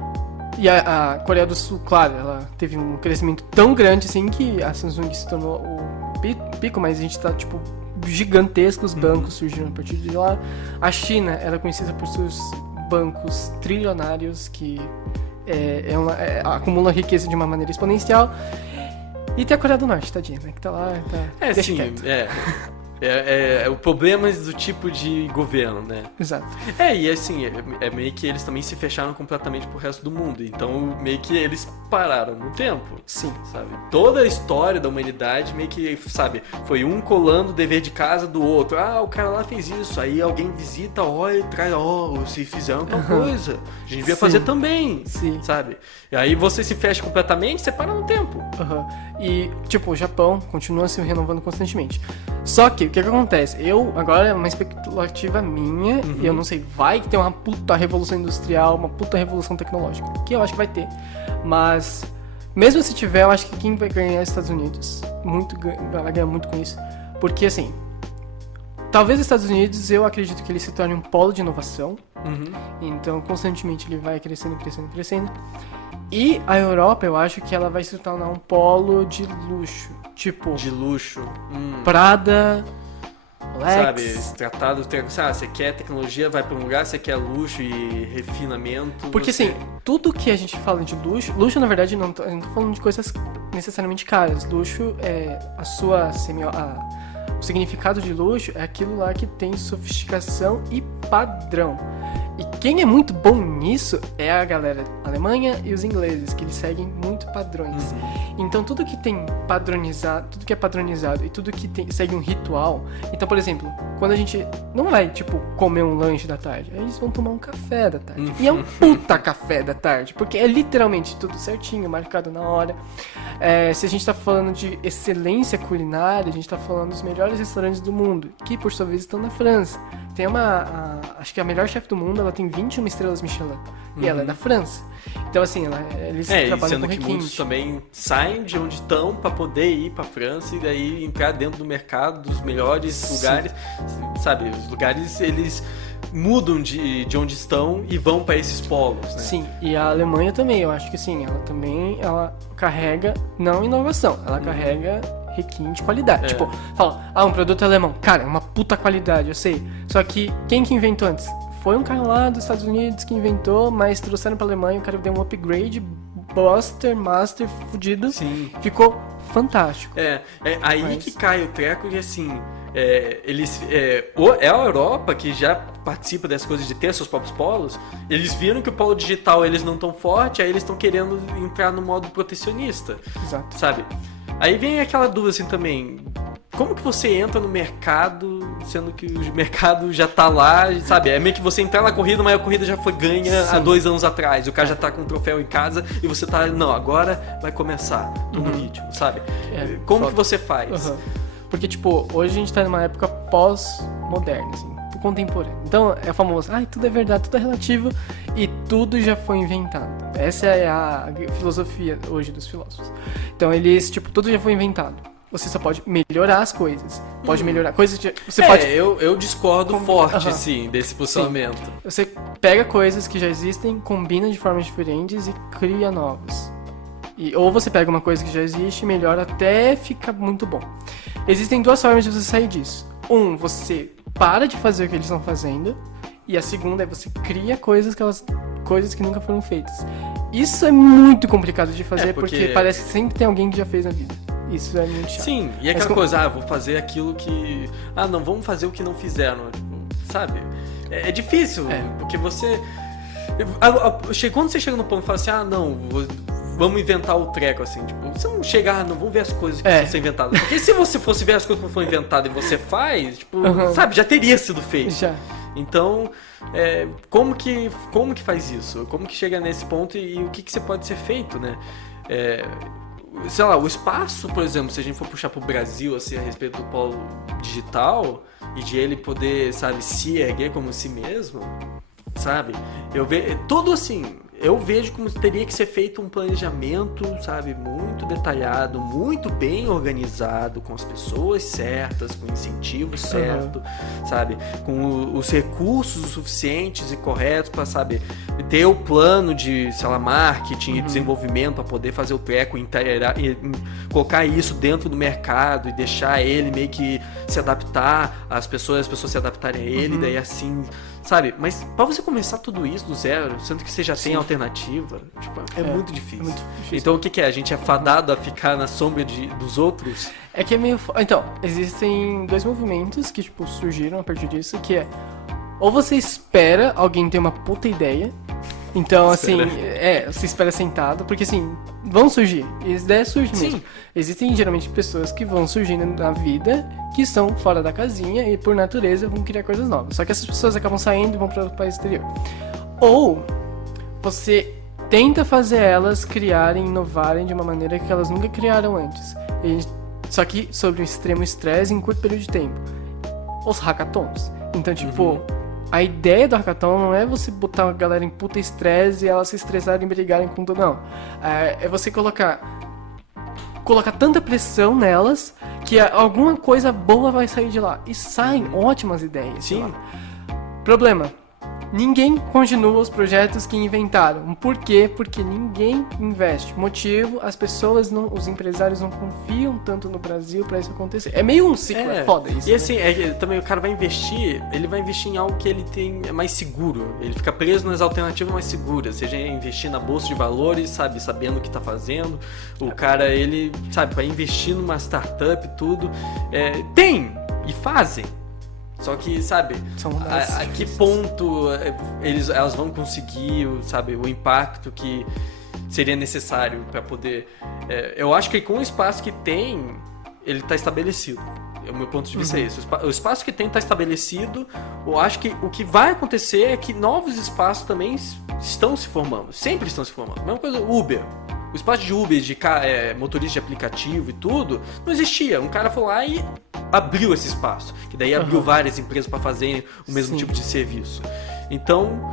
a Coreia do Sul, claro, ela teve um crescimento tão grande assim que a Samsung se tornou o pico, mas a gente tá tipo gigantescos bancos surgiram a partir de lá. A China era conhecida por seus bancos trilionários que acumulam riqueza de uma maneira exponencial. E tem a Coreia do Norte, tadinha, né? Que tá lá, tá... sim, o problema do tipo de governo, né? Exato. E assim, é meio que eles também se fecharam completamente pro resto do mundo. Então, meio que eles pararam no tempo. Sim. Sabe? Toda a história da humanidade meio que, sabe, foi um colando o dever de casa do outro. O cara lá fez isso. Aí alguém visita, olha e traz, se fizeram tal coisa. A gente devia fazer também. Sim. Sabe? E aí você se fecha completamente, você para no tempo. E, tipo, o Japão continua se renovando constantemente. Só que, o que acontece? Agora é uma expectativa minha, e eu não sei, vai ter uma puta revolução industrial, uma puta revolução tecnológica, que eu acho que vai ter. Mas, mesmo se tiver, eu acho que quem vai ganhar é os Estados Unidos. Vai ganhar muito com isso. Porque, assim, talvez os Estados Unidos, eu acredito que ele se torne um polo de inovação. Então, constantemente ele vai crescendo. E a Europa, eu acho que ela vai se tornar um polo de luxo. Tipo... De luxo. Prada, Lex. Sabe, tratado... você quer tecnologia, vai pra um lugar, você quer luxo e refinamento... Porque assim, tudo que a gente fala de luxo... Luxo, na verdade, eu não tô falando de coisas necessariamente caras. Luxo é o significado de luxo é aquilo lá que tem sofisticação e padrão. E quem é muito bom nisso é a galera Alemanha e os ingleses, que eles seguem muito padrões. Então tudo que tem padronizado, tudo que é padronizado e tudo que segue um ritual. Então, por exemplo, quando a gente não vai, tipo, comer um lanche da tarde, eles vão tomar um café da tarde. E é um puta café da tarde, porque é literalmente tudo certinho, marcado na hora. Se a gente tá falando de excelência culinária, a gente tá falando dos melhores restaurantes do mundo, que por sua vez estão na França. Tem acho que a melhor chefe do mundo, ela tem 21 estrelas Michelin. E ela é da França. Então, assim, eles trabalham sendo com que requinte. muitos também saem de onde estão pra poder ir pra França e daí entrar dentro do mercado dos melhores lugares. Sabe, os lugares, eles mudam de onde estão e vão pra esses polos, né? Sim, e a Alemanha também, eu acho que sim, ela carrega, não inovação, ela carrega requinte, qualidade. Tipo, fala, um produto alemão, cara, é uma puta qualidade, eu sei. Só que quem que inventou antes? Foi um cara lá dos Estados Unidos que inventou, mas trouxeram pra Alemanha, o cara deu um upgrade, master, fudido. Sim. Ficou fantástico. Aí que cai o treco e assim, é a Europa que já participa dessas coisas de ter seus próprios polos. Eles viram que o polo digital eles não tão forte, aí eles estão querendo entrar no modo protecionista. Exato. Sabe? Aí vem aquela dúvida assim também, como que você entra no mercado, sendo que o mercado já tá lá, sabe? É meio que você entrar na corrida, mas a corrida já foi ganha há 2 anos atrás. O cara já tá com um troféu em casa e você tá, não, agora vai começar, tô no ritmo, sabe? Como que você faz? Porque, tipo, hoje a gente tá numa época pós-moderna, assim, contemporânea. Então, é famoso, tudo é verdade, tudo é relativo e tudo já foi inventado. Essa é a filosofia hoje dos filósofos. Então, eles, tipo, tudo já foi inventado. Você só pode melhorar as coisas. Pode melhorar coisas que você pode... eu discordo forte, sim, desse posicionamento. Sim. Você pega coisas que já existem, combina de formas diferentes e cria novas. Ou você pega uma coisa que já existe e melhora até ficar muito bom. Existem 2 formas de você sair disso. Você para de fazer o que eles estão fazendo. E a segunda é você cria coisas que nunca foram feitas. Isso é muito complicado de fazer porque parece que sempre tem alguém que já fez na vida. Isso é muito chato. Sim, e aquela coisa, vou fazer aquilo que... não, vamos fazer o que não fizeram. Tipo, sabe? É difícil, porque você... Quando você chega no ponto e fala assim, não, vamos inventar o treco, assim, tipo, você não chega, não, vamos ver as coisas que estão sendo inventadas. Porque se você fosse ver as coisas que foram inventadas e você faz, tipo, sabe, já teria sido feito. Já. Então, como que faz isso? Como que chega nesse ponto e o que pode ser feito, né? Sei lá, o espaço, por exemplo, se a gente for puxar pro Brasil, assim, a respeito do polo digital e de ele poder, sabe, se erguer como si mesmo, sabe? Tudo assim, eu vejo como teria que ser feito um planejamento, sabe, muito detalhado, muito bem organizado, com as pessoas certas, com o incentivo certo, sabe, com os recursos suficientes e corretos para, sabe, ter o plano de, sei lá, marketing e desenvolvimento para poder fazer o treco, colocar isso dentro do mercado e deixar ele meio que se adaptar, as pessoas se adaptarem a ele, daí assim, sabe, mas para você começar tudo isso do zero, sendo que você já tem alternativa, tipo, é muito difícil. Muito difícil. Então o que é? A gente é fadado a ficar na sombra dos outros? É que é meio... Então, existem 2 movimentos que, tipo, surgiram a partir disso, que é... Ou você espera alguém ter uma puta ideia, então, assim, você espera sentado, porque, assim, vão surgir, e as ideias surgem mesmo. Existem, geralmente, pessoas que vão surgindo na vida, que são fora da casinha e, por natureza, vão criar coisas novas. Só que essas pessoas acabam saindo e vão para o país exterior. Ou você tenta fazer elas criarem, inovarem de uma maneira que elas nunca criaram antes. Só que sobre um extremo estresse em curto período de tempo. Os hackathons. Então, tipo, a ideia do hackathon não é você botar a galera em puta estresse e elas se estressarem e brigarem com tudo, não. É você colocar tanta pressão nelas que alguma coisa boa vai sair de lá. E saem ótimas ideias. Sim. Problema. Ninguém continua os projetos que inventaram. Por quê? Porque ninguém investe. Motivo, as pessoas os empresários não confiam tanto no Brasil pra isso acontecer. É meio um ciclo, é foda isso. E assim, também o cara vai investir, ele vai investir em algo que ele tem mais seguro. Ele fica preso nas alternativas mais seguras. Seja investir na bolsa de valores, sabe, sabendo o que tá fazendo. O cara, ele, sabe, vai investir numa startup e tudo. Tem, e fazem. Só que, sabe, São mais a que difíceis. ponto elas vão conseguir, sabe, o impacto que seria necessário para poder... eu acho que com o espaço que tem, ele tá estabelecido. O meu ponto de vista é esse. O espaço que tem está estabelecido. Eu acho que o que vai acontecer é que novos espaços também estão se formando. Sempre estão se formando. Mesma coisa, Uber. O espaço de Uber, de motorista de aplicativo e tudo, não existia. Um cara foi lá e abriu esse espaço. Que daí abriu várias empresas para fazerem o mesmo tipo de serviço. Então,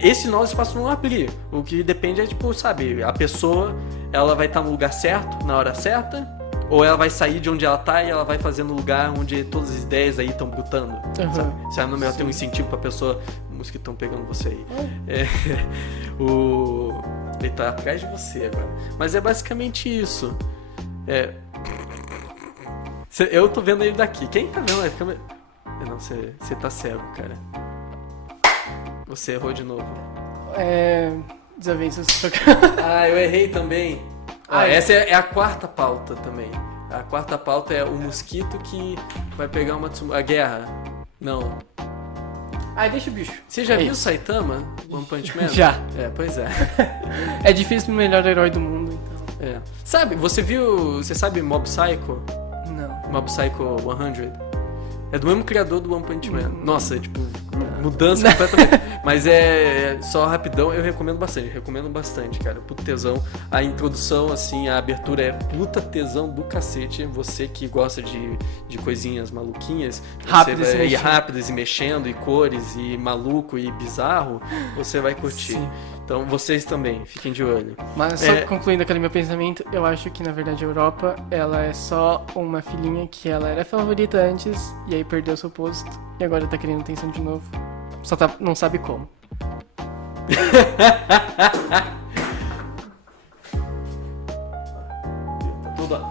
esse novo espaço não abrir. O que depende é, tipo, sabe, a pessoa, ela vai estar no lugar certo, na hora certa, ou ela vai sair de onde ela tá e ela vai fazer no lugar onde todas as ideias aí estão brotando, sabe? Se ela não tem um incentivo pra pessoa... Música estão pegando você aí. Ele tá atrás de você agora. Mas é basicamente isso. Eu tô vendo ele daqui. Quem tá vendo a câmera? Não, você tá cego, cara. Você errou de novo. Desavenças. Eu errei também. Essa é a quarta pauta também. A quarta pauta é o mosquito que vai pegar a guerra. Não. Deixa o bicho. Você já viu o Saitama? One Punch Man? Já. Pois é. É difícil o melhor herói do mundo, então. Sabe, você sabe Mob Psycho? Não. Mob Psycho 100? É do mesmo criador do One Punch Man. Nossa, mudança completamente. Mas só rapidão, eu recomendo bastante, cara. Puta tesão. A introdução, assim, a abertura é puta tesão do cacete. Você que gosta de coisinhas maluquinhas, rápidas e mexendo, e cores, e maluco, e bizarro, você vai curtir. Sim. Então, vocês também, fiquem de olho. Mas só concluindo aquele meu pensamento, eu acho que, na verdade, a Europa, ela é só uma filhinha que ela era favorita antes, e aí perdeu seu posto, e agora tá querendo atenção de novo. Só não sabe como. Tá tudo, ó.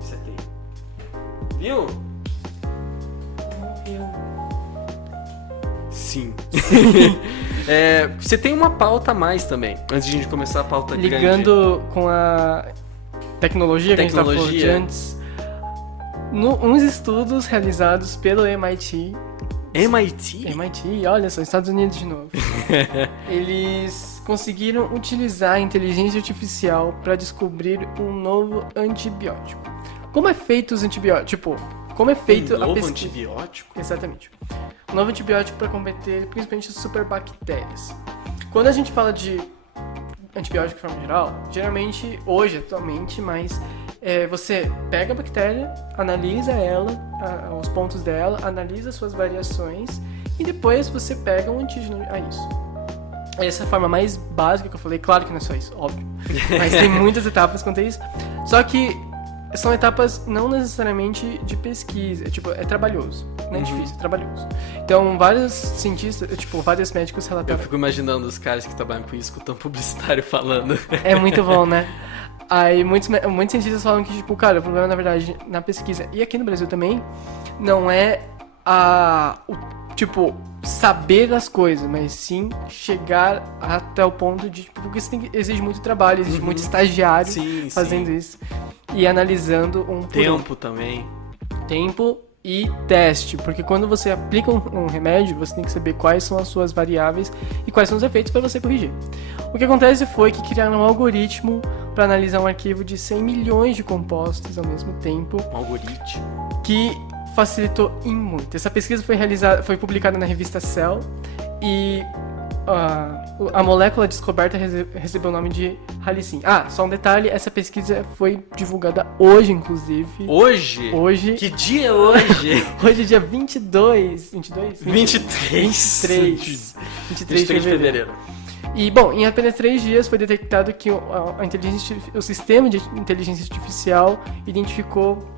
Setei. Viu? Sim. Você tem uma pauta a mais também, antes de a gente começar a pauta grande. Ligando com a tecnologia que a gente tava falando de antes, uns estudos realizados pelo MIT, olha só, Estados Unidos de novo. Eles conseguiram utilizar a inteligência artificial para descobrir um novo antibiótico. Como é feito os antibióticos? Tipo, como é feito a pesquisa? Um novo antibiótico? Exatamente. Um novo antibiótico para combater principalmente as superbactérias. Quando a gente fala de antibiótico de forma geral, geralmente, atualmente, mas você pega a bactéria, analisa ela, os pontos dela, analisa suas variações e depois você pega um antígeno a isso. Essa é a forma mais básica que eu falei, claro que não é só isso, óbvio, mas tem muitas etapas quanto a isso, só que são etapas não necessariamente de pesquisa, é trabalhoso, não é difícil, é trabalhoso. Então, vários cientistas, vários médicos relataram... Eu fico imaginando os caras que trabalham com isso, escutando publicitário falando. É muito bom, né? Aí, muitos cientistas falam que, cara, o problema, na verdade, na pesquisa, e aqui no Brasil também, não é saber as coisas, mas sim chegar até o ponto de, porque isso exige muito trabalho, exige muito estagiário fazendo isso. E analisando tempo também. Tempo e teste, porque quando você aplica um remédio, você tem que saber quais são as suas variáveis e quais são os efeitos para você corrigir. O que acontece foi que criaram um algoritmo para analisar um arquivo de 100 milhões de compostos ao mesmo tempo. Um algoritmo? Que facilitou em muito. Essa pesquisa foi publicada na revista Cell e a molécula descoberta recebeu o nome de halicin. Só um detalhe, essa pesquisa foi divulgada hoje, inclusive. Hoje? Hoje. Que dia é hoje? Hoje é dia 23 de fevereiro. E, bom, em apenas 3 dias foi detectado que o sistema de inteligência artificial identificou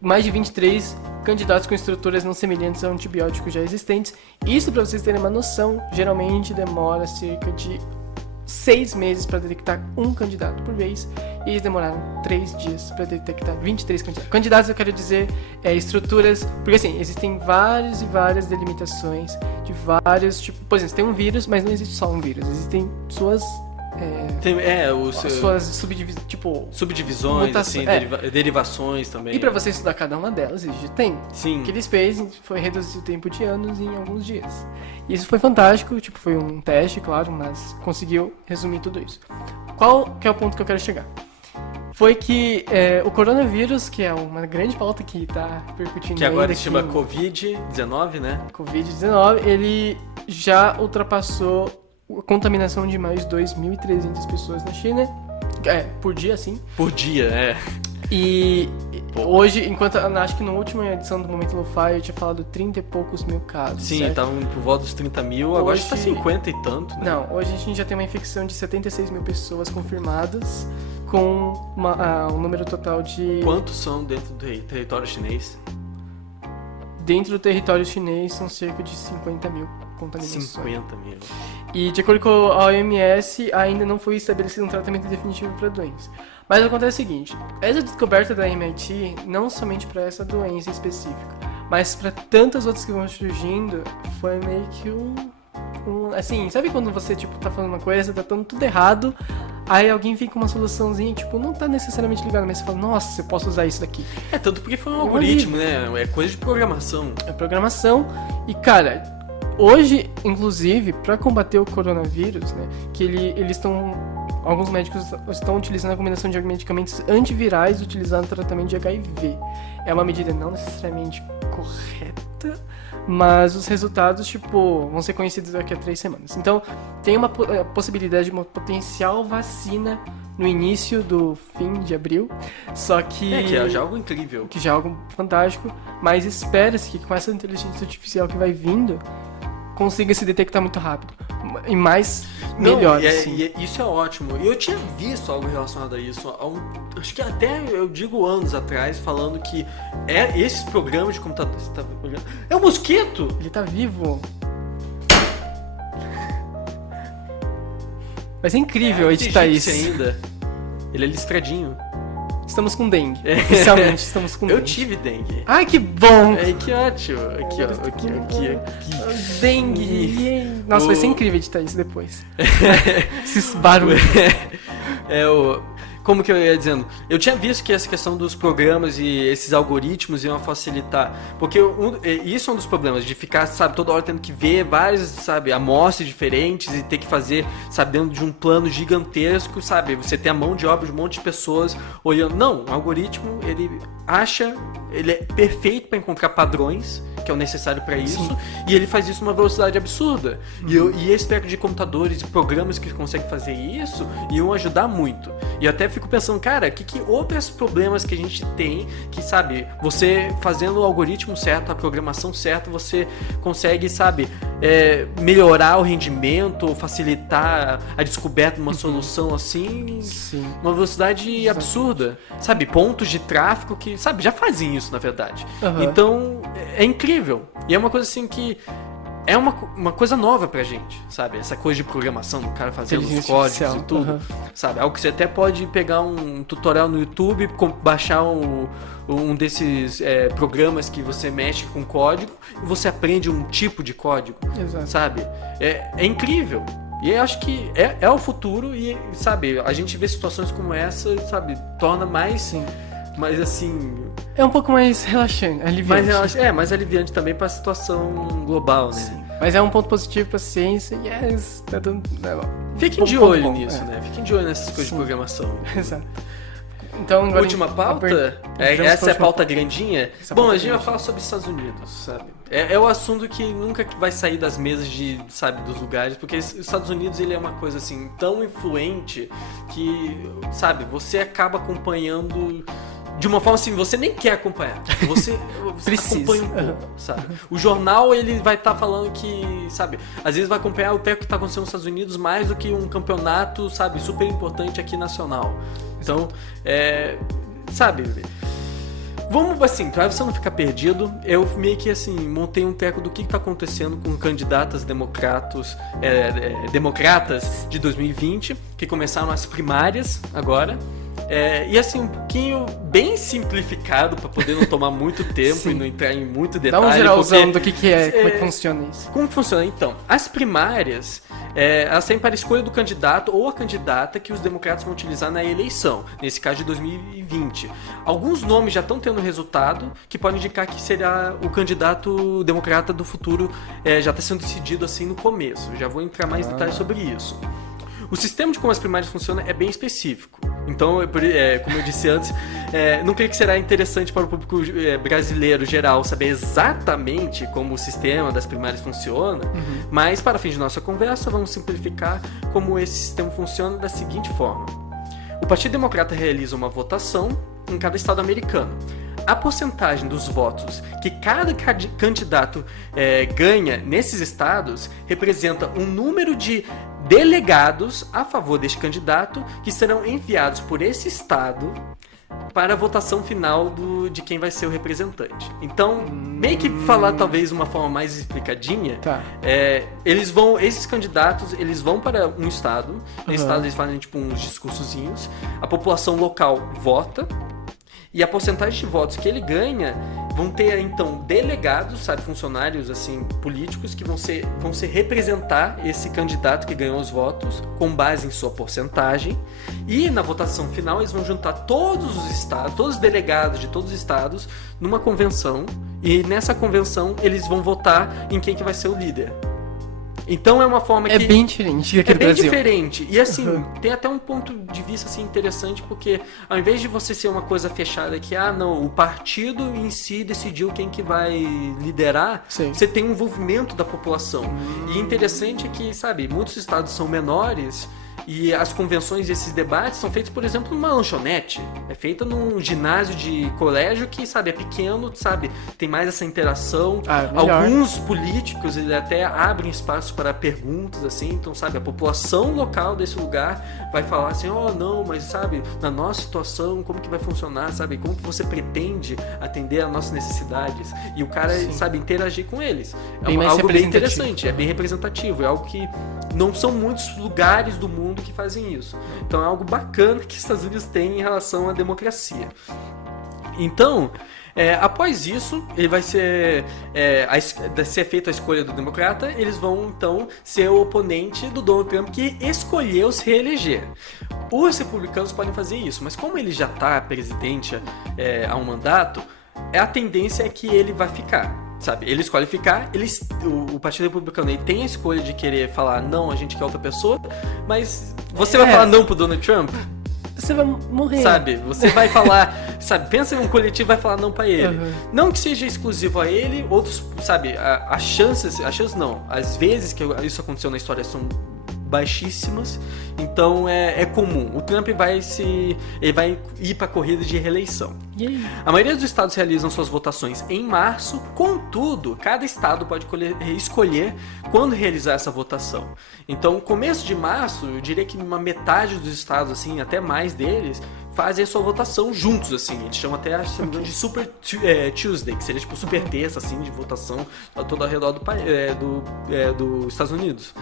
mais de 23 candidatos com estruturas não semelhantes a antibióticos já existentes. Isso, para vocês terem uma noção, geralmente demora cerca de 6 meses para detectar um candidato por vez. E eles demoraram 3 dias para detectar 23 candidatos. Candidatos, eu quero dizer, estruturas... Porque, assim, existem várias e várias delimitações de vários tipos... Por exemplo, tem um vírus, mas não existe só um vírus. Existem suas as suas subdivisões, tipo... subdivisões, assim, derivações também. E pra você estudar cada uma delas, exige tempo. Sim. O que eles fez foi reduzir o tempo de anos em alguns dias. E isso foi fantástico, tipo, foi um teste, claro, mas conseguiu resumir tudo isso. Qual que é o ponto que eu quero chegar? Foi que o coronavírus, que é uma grande pauta que tá repercutindo... Que agora se chama Covid-19, né? Covid-19, ele já ultrapassou a contaminação de mais de 2.300 pessoas na China. Por dia, sim. Por dia, E hoje, enquanto acho que na última edição do Momento Lo-Fi eu tinha falado 30 e poucos mil casos. Sim, estavam por volta dos 30 mil, agora está 50 e tanto, né? Não, hoje a gente já tem uma infecção de 76 mil pessoas confirmadas, com um número total de... Quantos são dentro do território chinês? Dentro do território chinês são cerca de 50 mil contaminações. 50 mil. E de acordo com a OMS, ainda não foi estabelecido um tratamento definitivo para a doença. Mas acontece o seguinte, essa descoberta da MIT, não somente para essa doença específica, mas para tantas outras que vão surgindo, foi meio que assim, sabe quando você, tipo, tá falando uma coisa, tá tudo errado, aí alguém vem com uma soluçãozinha, tipo, não tá necessariamente ligado, mas você fala, nossa, eu posso usar isso daqui. Tanto porque foi um algoritmo, né? É coisa de programação. É programação, e cara, hoje, inclusive, para combater o coronavírus, né, que eles estão... Alguns médicos estão utilizando a combinação de medicamentos antivirais utilizando o tratamento de HIV. É uma medida não necessariamente correta, mas os resultados, tipo, vão ser conhecidos daqui a 3 semanas. Então, tem uma possibilidade de uma potencial vacina no início do fim de abril, só que... que é já algo incrível. Que já é algo fantástico, mas espera-se que com essa inteligência artificial que vai vindo, consiga se detectar muito rápido. E mais melhor, e isso é ótimo. E eu tinha visto algo relacionado a isso, acho que até eu digo anos atrás, falando que esses programas de computador... Você tá olhando? É um mosquito! Ele tá vivo. Mas é incrível editar isso. Ainda. Ele é listradinho. Estamos com dengue. Oficialmente estamos com dengue. Eu tive dengue. Ai, que bom! Que ótimo. Aqui. Dengue. Nossa, vai ser incrível editar isso depois. Esses barulhos. Como que eu ia dizendo? Eu tinha visto que essa questão dos programas e esses algoritmos iam facilitar. Porque isso é um dos problemas, de ficar, sabe, toda hora tendo que ver várias, sabe, amostras diferentes e ter que fazer, sabe, dentro de um plano gigantesco, sabe? Você tem a mão de obra de um monte de pessoas olhando. Não, o algoritmo, ele é perfeito para encontrar padrões, que é o necessário para isso, sim, e ele faz isso numa velocidade absurda. E esse treco de computadores e programas que conseguem fazer isso iam ajudar muito. E eu até fico pensando, cara, que outros problemas que a gente tem, que, sabe, você fazendo o algoritmo certo, a programação certa, você consegue, sabe, melhorar o rendimento, facilitar a descoberta de uma solução assim, sim, uma velocidade absurda. Sabe, pontos de tráfego que, sabe, já fazem isso, na verdade. Então, é incrível. E é uma coisa assim que é uma coisa nova pra gente, sabe? Essa coisa de programação, do cara fazendo os códigos e tudo, sabe? Algo que você até pode pegar um tutorial no YouTube, baixar um desses programas que você mexe com código e você aprende um tipo de código, sabe? É incrível. E eu acho que é o futuro e, sabe, a gente vê situações como essa, sabe, torna mais... Sim. Mas assim... É um pouco mais relaxante, aliviante. Mais aliviante também pra situação global, né? Sim. Mas é um ponto positivo pra ciência e tá dando... Fiquem de olho nisso, né? Fiquem de olho nessas coisas de programação. Exato. Então, agora última pauta? Essa é a pauta grandinha? Bom, a gente vai falar sobre os Estados Unidos, sabe? É o assunto que nunca vai sair das mesas dos lugares, porque os Estados Unidos, ele é uma coisa assim, tão influente que, sabe, você acaba acompanhando de uma forma assim, você nem quer acompanhar. Você acompanha um pouco, sabe? O jornal, ele vai estar falando que, sabe, às vezes vai acompanhar o treco que está acontecendo nos Estados Unidos mais do que um campeonato, sabe, super importante aqui nacional. Então, sabe, vamos assim, pra você não ficar perdido, eu meio que assim, montei um treco do que tá acontecendo com candidatas democratas de 2020, que começaram as primárias agora. E assim, um pouquinho bem simplificado para poder não tomar muito tempo e não entrar em muito detalhe. Dá um geralzão do que é, como é que funciona isso. Como funciona? Então, as primárias, elas servem para a escolha do candidato ou a candidata que os democratas vão utilizar na eleição, nesse caso de 2020. Alguns nomes já estão tendo resultado que podem indicar que será o candidato democrata do futuro, já está sendo decidido assim no começo. Já vou entrar mais em detalhes sobre isso. O sistema de como as primárias funcionam é bem específico. Então, como eu disse antes, não creio que será interessante para o público brasileiro geral saber exatamente como o sistema das primárias funciona, mas para fins de nossa conversa, vamos simplificar como esse sistema funciona da seguinte forma. O Partido Democrata realiza uma votação em cada estado americano. A porcentagem dos votos que cada candidato ganha nesses estados representa um número de delegados a favor deste candidato que serão enviados por esse estado para a votação final de quem vai ser o representante. Então, meio que falar talvez uma forma mais explicadinha, esses candidatos, eles vão para um estado, nesse estado eles fazem tipo uns discursozinhos, a população local vota, e a porcentagem de votos que ele ganha vão ter, então, delegados, funcionários, assim, políticos que vão ser representar esse candidato que ganhou os votos com base em sua porcentagem. E na votação final eles vão juntar todos os estados, todos os delegados de todos os estados numa convenção. E nessa convenção eles vão votar em quem que vai ser o líder. Então é uma forma que... É bem diferente aqui no Brasil. Diferente. E assim, tem até um ponto de vista assim, interessante, porque ao invés de você ser uma coisa fechada que, o partido em si decidiu quem que vai liderar, você tem um envolvimento da população. E interessante é que, muitos estados são menores e as convenções e esses debates são feitos, por exemplo, numa lanchonete. É feita num ginásio de colégio que, é pequeno, tem mais essa interação. Alguns políticos, eles até abrem espaço para perguntas, assim. Então, a população local desse lugar vai falar assim, mas, na nossa situação, como que vai funcionar, como que você pretende atender às nossas necessidades? E o cara, interagir com eles. É algo bem interessante, é bem representativo, é algo que não são muitos lugares do mundo que fazem isso. Então é algo bacana que os Estados Unidos têm em relação à democracia. Então, após isso, ele vai ser feita a escolha do democrata, eles vão então ser o oponente do Donald Trump que escolheu se reeleger. Os republicanos podem fazer isso, mas como ele já está presidente há um mandato, a tendência é que ele vai ficar. Ele escolhe ficar, o Partido Republicano ele tem a escolha de querer falar não, a gente quer outra pessoa, mas você vai falar não pro Donald Trump? Você vai morrer. Você vai falar, pensa em um coletivo e vai falar não pra ele. Não que seja exclusivo a ele, outros, as chances não, às vezes que isso aconteceu na história são baixíssimas, então é comum. O Trump ele vai ir para a corrida de reeleição. A maioria dos estados realizam suas votações em março, contudo, cada estado pode escolher quando realizar essa votação. Então, começo de março, eu diria que uma metade dos estados, assim, até mais deles, fazem a sua votação juntos, assim. Eles chamam até de Super Tuesday, que seria tipo super terça, assim, de votação todo ao redor dos Estados Unidos.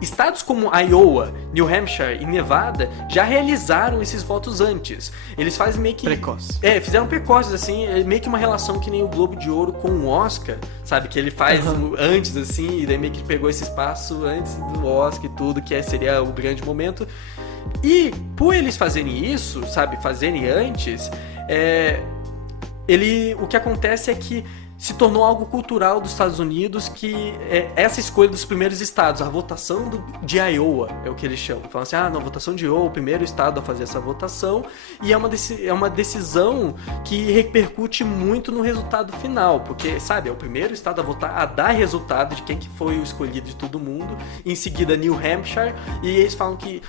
Estados como Iowa, New Hampshire e Nevada já realizaram esses votos antes. Eles fazem meio que... Precoce. Fizeram precoces, assim, meio que uma relação que nem o Globo de Ouro com o Oscar, que ele faz antes, assim, e daí meio que pegou esse espaço antes do Oscar e tudo, que seria o grande momento. E por eles fazerem isso, fazerem antes, o que acontece é que se tornou algo cultural dos Estados Unidos, que essa escolha dos primeiros estados, a votação de Iowa, é o que eles chamam. Falam assim, a votação de Iowa, o primeiro estado a fazer essa votação, e é uma decisão que repercute muito no resultado final, porque, é o primeiro estado a votar, a dar resultado de quem que foi o escolhido de todo mundo, em seguida New Hampshire, e eles falam que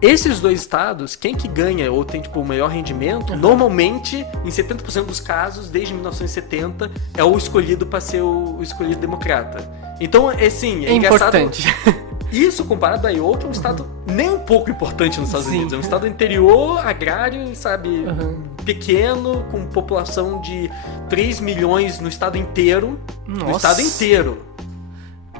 esses dois estados, quem que ganha ou tem o maior rendimento, normalmente, em 70% dos casos, desde 1970, é o escolhido para ser o escolhido democrata. Então, é engraçado. Importante. Isso comparado a Iowa, que é um estado nem um pouco importante nos Estados Unidos. É um estado interior, agrário, pequeno, com população de 3 milhões no estado inteiro. Nossa. No estado inteiro.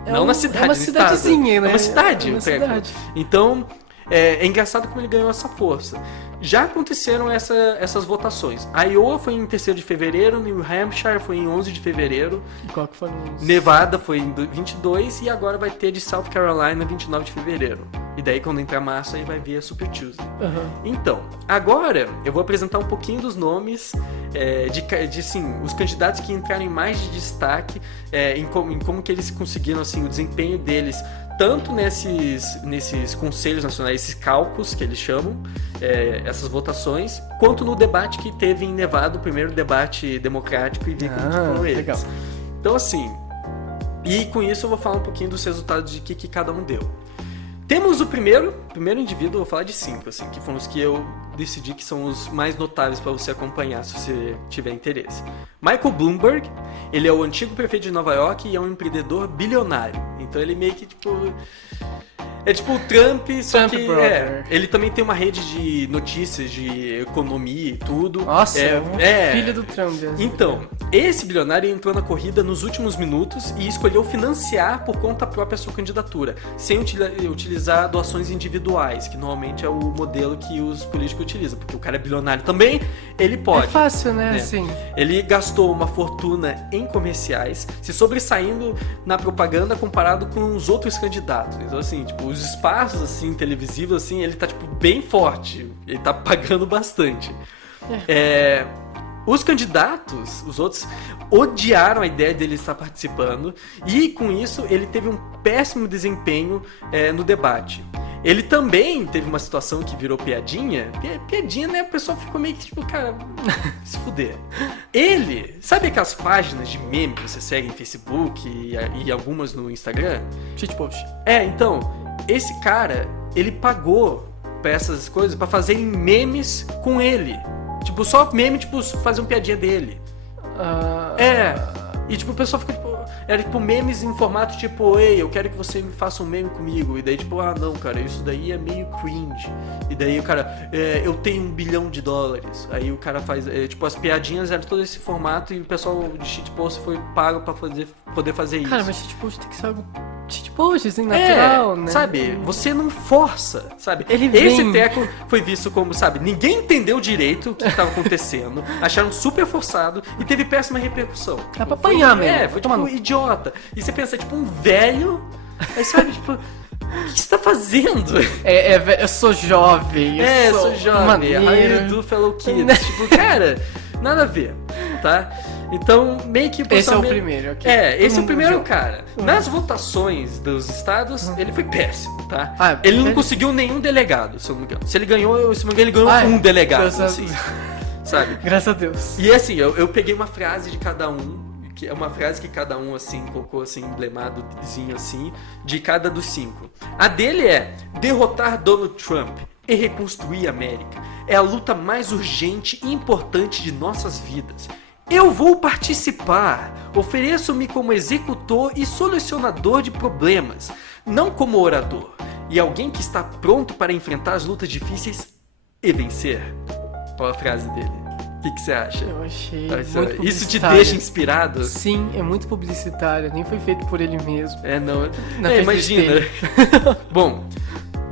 Não na cidade, é uma cidadezinha, né? É uma cidade. Cidade. Então, é engraçado como ele ganhou essa força. já aconteceram essas votações. A Iowa foi em 3º de fevereiro, New Hampshire foi em 11 de fevereiro, E qual que foi o... Nevada foi em 22 e agora vai ter de South Carolina 29 de fevereiro. E daí quando entrar março aí vai vir a Super Tuesday. Aham. Então, agora eu vou apresentar um pouquinho dos nomes de sim, os candidatos que entraram em mais de destaque em como que eles conseguiram assim, o desempenho deles, tanto nesses conselhos nacionais, esses caucus que eles chamam, essas votações, quanto no debate que teve em Nevada, o primeiro debate democrático, e ver como que foram eles. legal. Então assim, e com isso eu vou falar um pouquinho dos resultados de que cada um deu. Temos o primeiro indivíduo, eu vou falar de 5, assim, que foram os que eu decidi que são os mais notáveis para você acompanhar, se você tiver interesse. Michael Bloomberg, ele é o antigo prefeito de Nova York e é um empreendedor bilionário. Então ele meio que, tipo... É tipo o Trump, só Trump que brother. ele também tem uma rede de notícias de economia e tudo. Nossa, filho do Trump. Assim. Então, esse bilionário entrou na corrida nos últimos minutos e escolheu financiar por conta própria a sua candidatura, sem utilizar doações individuais, que normalmente é o modelo que os políticos utilizam, porque o cara é bilionário também, ele pode. É fácil, né? É. Assim. Ele gastou uma fortuna em comerciais, se sobressaindo na propaganda comparado com os outros candidatos. Então, assim, tipo, os espaços, assim, televisivos, assim, ele tá, tipo, bem forte. Ele tá pagando bastante. Os candidatos, os outros, odiaram a ideia dele estar participando e, com isso, ele teve um péssimo desempenho no debate. Ele também teve uma situação que virou piadinha. Piadinha, né? O pessoal ficou meio que tipo, cara, se fuder. Ele, sabe aquelas páginas de meme que você segue em Facebook e algumas no Instagram? Shitpost. Então, esse cara, ele pagou pra essas coisas pra fazerem memes com ele. Tipo, só meme, tipo, fazer uma piadinha dele. E tipo, o pessoal fica tipo... Era tipo memes em formato tipo, ei, eu quero que você me faça um meme comigo. E daí tipo, não, cara, isso daí é meio cringe. E daí o cara, eu tenho $1 bilhão. Aí o cara faz, tipo, as piadinhas eram todo esse formato e o pessoal de shitpost foi pago pra poder fazer isso. Cara, mas shitpost tem que ser algo... Shitpost, assim, natural, né? Sabe, você não força, sabe? Ele Esse vem... teco foi visto como, sabe, ninguém entendeu direito o que estava acontecendo, acharam super forçado e teve péssima repercussão. Dá pra apanhar mesmo. Foi tipo idiota. E você pensa, tipo, um velho, aí sabe, tipo... O que você tá fazendo? Eu sou jovem. Eu sou jovem. Maneiro. How you do, fellow kids? Tipo, cara, nada a ver, tá? Então, meio que... Esse é o primeiro, ok. Esse é o primeiro cara. Nas votações dos estados, ele foi péssimo, tá? Ele não conseguiu nenhum delegado, se eu não me engano. Se ele ganhou, ele ganhou um delegado, assim. Sabe? Graças a Deus. E assim, eu peguei uma frase de cada um, que é uma frase que cada um, assim, colocou, assim, emblemadozinho, assim, de cada dos 5. A dele é: derrotar Donald Trump e reconstruir a América é a luta mais urgente e importante de nossas vidas. Eu vou participar. Ofereço-me como executor e solucionador de problemas, não como orador, e alguém que está pronto para enfrentar as lutas difíceis e vencer. Olha a frase dele. O que você acha? Eu achei muito Isso te deixa inspirado? Sim, é muito publicitário. Nem foi feito por ele mesmo. Imagina. Bom,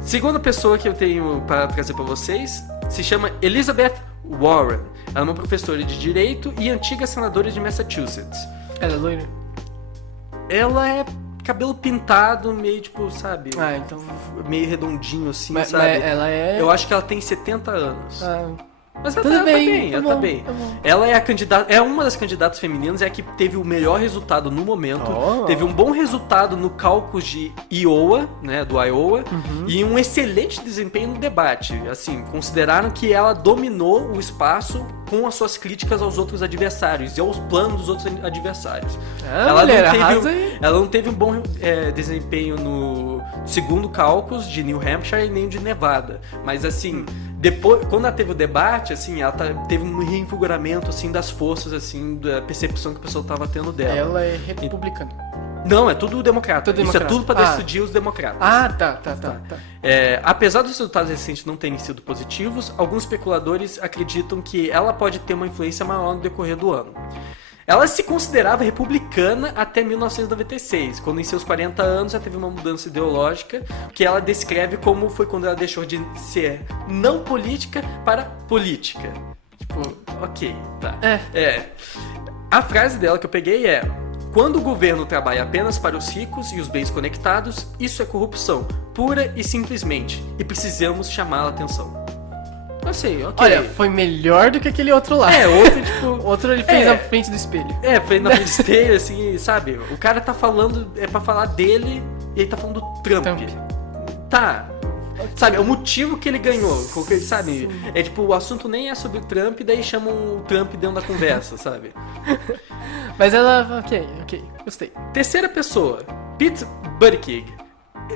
segunda pessoa que eu tenho para trazer para vocês se chama Elizabeth Warren. Ela é uma professora de direito e antiga senadora de Massachusetts. Ela é loira? Ela é cabelo pintado, meio tipo, sabe? Então... Meio redondinho assim, mas sabe? Ela é... Eu acho que ela tem 70 anos. Mas ela tá bem. Ela é a candidata, é uma das candidatas femininas, é a que teve o melhor resultado no momento. Teve um bom resultado no caucus de Iowa, né, do Iowa, e um excelente desempenho no debate. Assim, consideraram que ela dominou o espaço com as suas críticas aos outros adversários e aos planos dos outros adversários. Ela não teve um bom desempenho no segundo caucus de New Hampshire e nem de Nevada. Mas assim, depois, quando ela teve o debate, assim, ela teve um reinvigoramento assim das forças, assim, da percepção que o pessoal tava tendo dela. Ela é republicana. Não, é tudo democrata. Isso é tudo para decidir os democratas. Tá. Apesar dos resultados recentes não terem sido positivos, alguns especuladores acreditam que ela pode ter uma influência maior no decorrer do ano. Ela se considerava republicana até 1996, quando em seus 40 anos já teve uma mudança ideológica, que ela descreve como foi quando ela deixou de ser não política para política. Tipo, ok, tá. A frase dela que eu peguei é: quando o governo trabalha apenas para os ricos e os bens conectados, isso é corrupção, pura e simplesmente, e precisamos chamar a atenção. Eu sei, ok. Olha, foi melhor do que aquele outro lá. Outro, tipo... outro ele fez na frente do espelho. Foi na frente do espelho, assim, sabe? O cara tá falando, é pra falar dele, e ele tá falando do Trump. Tá. Sabe, é o motivo que ele ganhou, porque, sabe? Sim. É tipo, o assunto nem é sobre o Trump, daí chamam o Trump dentro da conversa, sabe? Mas ela, ok, gostei. Terceira pessoa, Pete Buttigieg.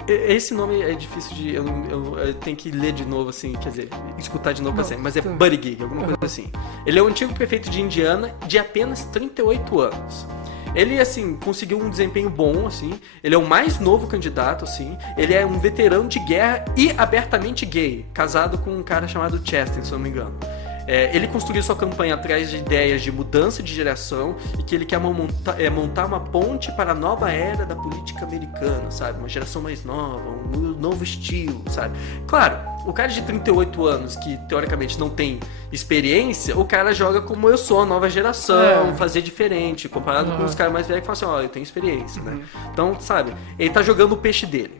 Esse nome é difícil de... Eu tenho que ler de novo, assim, quer dizer, escutar de novo pra sempre, mas é Buttigieg, alguma coisa assim. Ele é o antigo prefeito de Indiana de apenas 38 anos. Ele, assim, conseguiu um desempenho bom, assim. Ele é o mais novo candidato, assim. Ele é um veterano de guerra e abertamente gay, casado com um cara chamado Chester, se eu não me engano. Ele construiu sua campanha atrás de ideias de mudança de geração e que ele quer montar uma ponte para a nova era da política americana, sabe? Uma geração mais nova, um novo estilo, sabe? Claro, o cara de 38 anos, que teoricamente não tem experiência, o cara joga como eu sou, a nova geração, fazer diferente, comparado com os caras mais velhos que falam assim, eu tenho experiência, né? Então, sabe, ele tá jogando o peixe dele.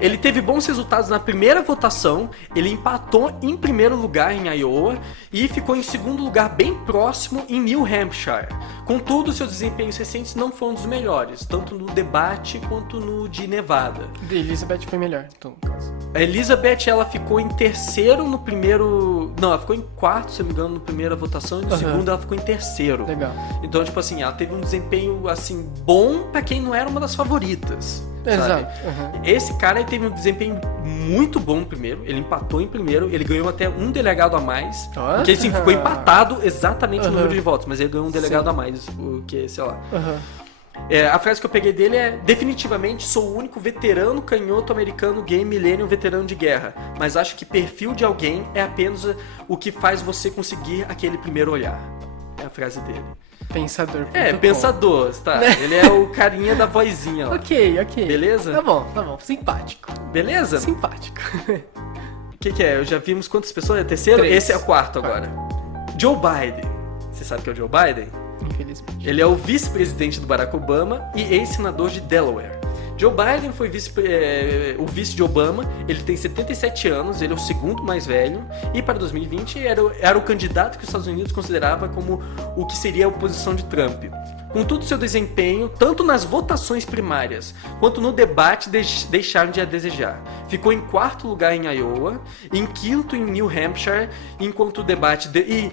Ele teve bons resultados na primeira votação, ele empatou em primeiro lugar em Iowa e ficou em segundo lugar bem próximo em New Hampshire. Contudo, seus desempenhos recentes não foram dos melhores, tanto no debate quanto no de Nevada. A Elizabeth foi melhor, então, no caso. A Elizabeth, ela ficou em terceiro no primeiro... Não, ela ficou em quarto, se não me engano, na primeira votação, e no segundo ela ficou em terceiro. Legal. Então, tipo assim, ela teve um desempenho, assim, bom pra quem não era uma das favoritas. Exato. Esse cara teve um desempenho muito bom no primeiro, ele empatou em primeiro, ele ganhou até um delegado a mais, porque assim, ficou empatado exatamente o número de votos, mas ele ganhou um delegado a mais, porque, sei lá. A frase que eu peguei dele é: definitivamente sou o único veterano canhoto americano gay millennial veterano de guerra, mas acho que perfil de alguém é apenas o que faz você conseguir aquele primeiro olhar. É a frase dele. Pensador. Pensador, tá. Ele é o carinha da vozinha lá. Ok. Beleza? Tá bom. Simpático. Beleza? Simpático. O que é? Já vimos quantas pessoas? É terceiro? 3. Esse é o quarto agora. Joe Biden. Você sabe que é o Joe Biden? Infelizmente. Ele é o vice-presidente do Barack Obama e ex-senador de Delaware. Joe Biden foi o vice de Obama, ele tem 77 anos, ele é o segundo mais velho, e para 2020 era o candidato que os Estados Unidos considerava como o que seria a oposição de Trump. Contudo, seu desempenho, tanto nas votações primárias quanto no debate, deixaram de a desejar. Ficou em quarto lugar em Iowa, em quinto em New Hampshire, enquanto o debate...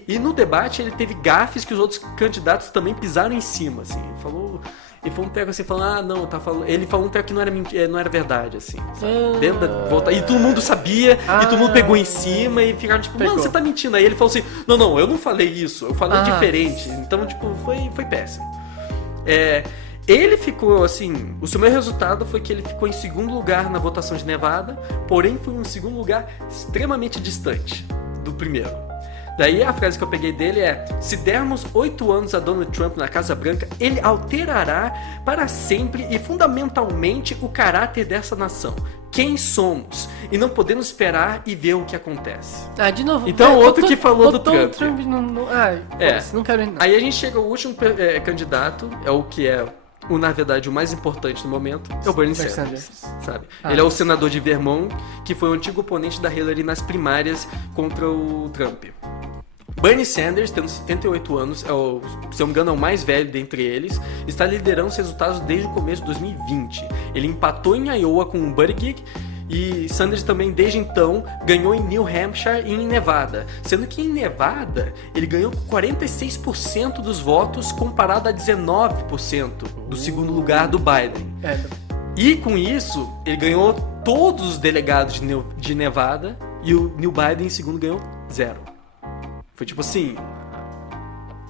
E no debate ele teve gafes que os outros candidatos também pisaram em cima, assim. Ele falou um treco assim, falando, ele falou um treco que não era verdade, assim, sabe? Dentro da volta. E todo mundo sabia, e todo mundo pegou em cima e ficaram tipo, mano, você tá mentindo. Aí ele falou assim, não, eu não falei isso, eu falei diferente. Então, tipo, foi péssimo. Ele ficou, assim, o seu melhor resultado foi que ele ficou em segundo lugar na votação de Nevada, porém foi um segundo lugar extremamente distante do primeiro. Daí a frase que eu peguei dele é: se dermos 8 anos a Donald Trump na Casa Branca, ele alterará para sempre e fundamentalmente o caráter dessa nação. Quem somos? E não podemos esperar e ver o que acontece. De novo. Então outro que falou do Trump. Não quero ir, não. Aí a gente chega ao último candidato, é o que é... na verdade, o mais importante no momento é o Bernie Sanders, sabe? Ele é o senador de Vermont, que foi o antigo oponente da Hillary nas primárias contra o Trump. Bernie Sanders, tendo 78 anos, se eu não me engano é o mais velho dentre eles, está liderando os resultados desde o começo de 2020. Ele empatou em Iowa com o Buttigieg, e Sanders também, desde então, ganhou em New Hampshire e em Nevada. Sendo que em Nevada, ele ganhou 46% dos votos, comparado a 19% do segundo lugar do Biden. E com isso, ele ganhou todos os delegados de Nevada, e o New Biden, em segundo, ganhou 0. Foi tipo assim...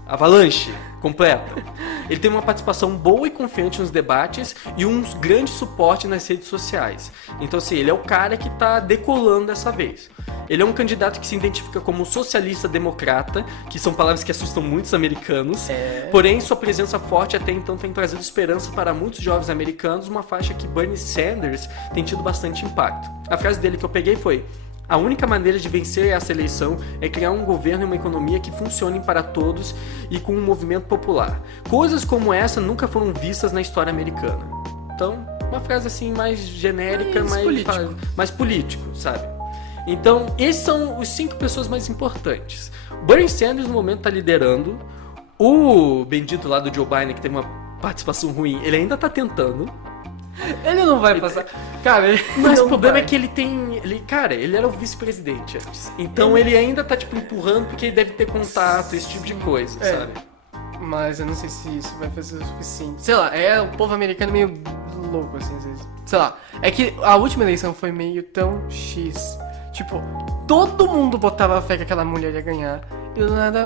avalanche completa. Ele tem uma participação boa e confiante nos debates e um grande suporte nas redes sociais. Então, assim, ele é o cara que tá decolando dessa vez. Ele é um candidato que se identifica como socialista-democrata, que são palavras que assustam muitos americanos. Porém, sua presença forte até então tem trazido esperança para muitos jovens americanos, uma faixa que Bernie Sanders tem tido bastante impacto. A frase dele que eu peguei foi: a única maneira de vencer essa eleição é criar um governo e uma economia que funcionem para todos e com um movimento popular. Coisas como essa nunca foram vistas na história americana. Então, uma frase assim mais genérica, mais político, sabe? Então, esses são os 5 pessoas mais importantes. Bernie Sanders, no momento, está liderando. O bendito lá do Joe Biden, que teve uma participação ruim, ele ainda está tentando. Ele não vai passar. Cara, mas o problema é que ele tem... ele era o vice-presidente antes. Então, ele ainda tá, empurrando porque ele deve ter contato, esse tipo de coisa, sabe? Mas eu não sei se isso vai fazer o suficiente. Sei lá, o povo americano meio louco, assim, às vezes. Sei lá, é que a última eleição foi meio tão X. Tipo, todo mundo botava fé que aquela mulher ia ganhar. E do nada,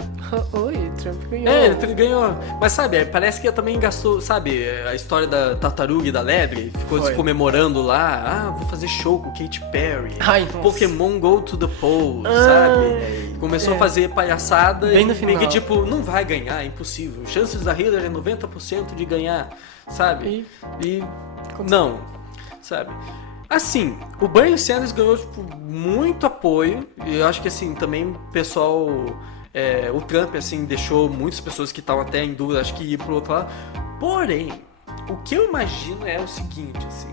oi, Trump ganhou. Trump ganhou. Mas sabe, parece que também gastou, sabe, a história da tartaruga e da lebre. Ficou se comemorando lá. Vou fazer show com Katy Perry. Pokémon Go to the Polls, sabe? Começou a fazer palhaçada bem no e final. meio que não vai ganhar, é impossível. Chances da Hillary é 90% de ganhar, sabe? E não, sabe? Assim, o Bernie Sanders ganhou muito apoio. E eu acho que assim, também o pessoal... o Trump, assim, deixou muitas pessoas que estavam até em dúvida, acho que ir pro outro lado. Porém, o que eu imagino é o seguinte, assim...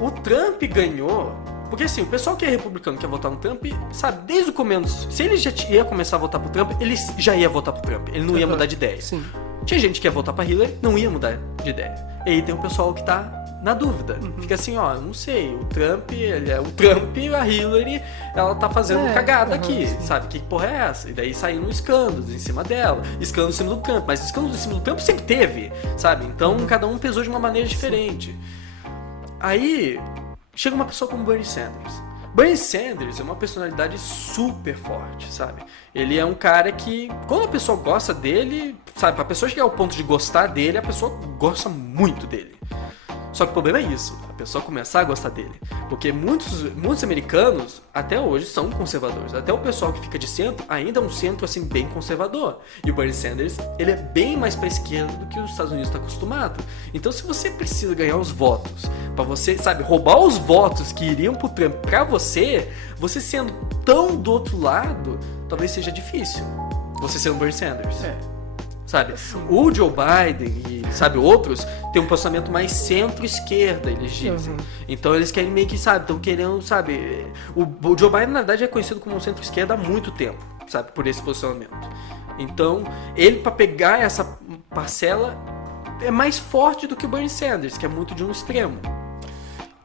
O Trump ganhou... Porque assim, o pessoal que é republicano quer votar no Trump, sabe, desde o começo... Se ele já ia começar a votar pro Trump, ele já ia votar pro Trump. Ele não ia mudar de ideia. Sim. Tinha gente que ia votar pra Hillary, não ia mudar de ideia. E aí tem o pessoal que tá na dúvida. Fica assim, não sei, o Trump, a Hillary, ela tá fazendo cagada aqui, sabe? Que porra é essa? E daí saíram escândalos em cima dela, escândalos em cima do Trump, mas escândalos em cima do Trump sempre teve, sabe? Então cada um pesou de uma maneira diferente. Aí chega uma pessoa como Bernie Sanders. Bernie Sanders é uma personalidade super forte, sabe? Ele é um cara que, quando a pessoa gosta dele, sabe? Pra pessoa chegar ao ponto de gostar dele, a pessoa gosta muito dele. Só que o problema é isso, a pessoa começar a gostar dele. Porque muitos americanos, até hoje, são conservadores. Até o pessoal que fica de centro, ainda é um centro, assim, bem conservador. E o Bernie Sanders, ele é bem mais pra esquerda do que os Estados Unidos está acostumado. Então, se você precisa ganhar os votos, pra você, sabe, roubar os votos que iriam pro Trump pra você sendo tão do outro lado, talvez seja difícil. Você ser um Bernie Sanders. Sabe? O Joe Biden e, sabe, outros têm um posicionamento mais centro-esquerda, eles dizem. Então eles querem meio que, sabe, estão querendo, sabe... O Joe Biden, na verdade, é conhecido como um centro-esquerda há muito tempo, sabe, por esse posicionamento. Então, ele, pra pegar essa parcela, é mais forte do que o Bernie Sanders, que é muito de um extremo.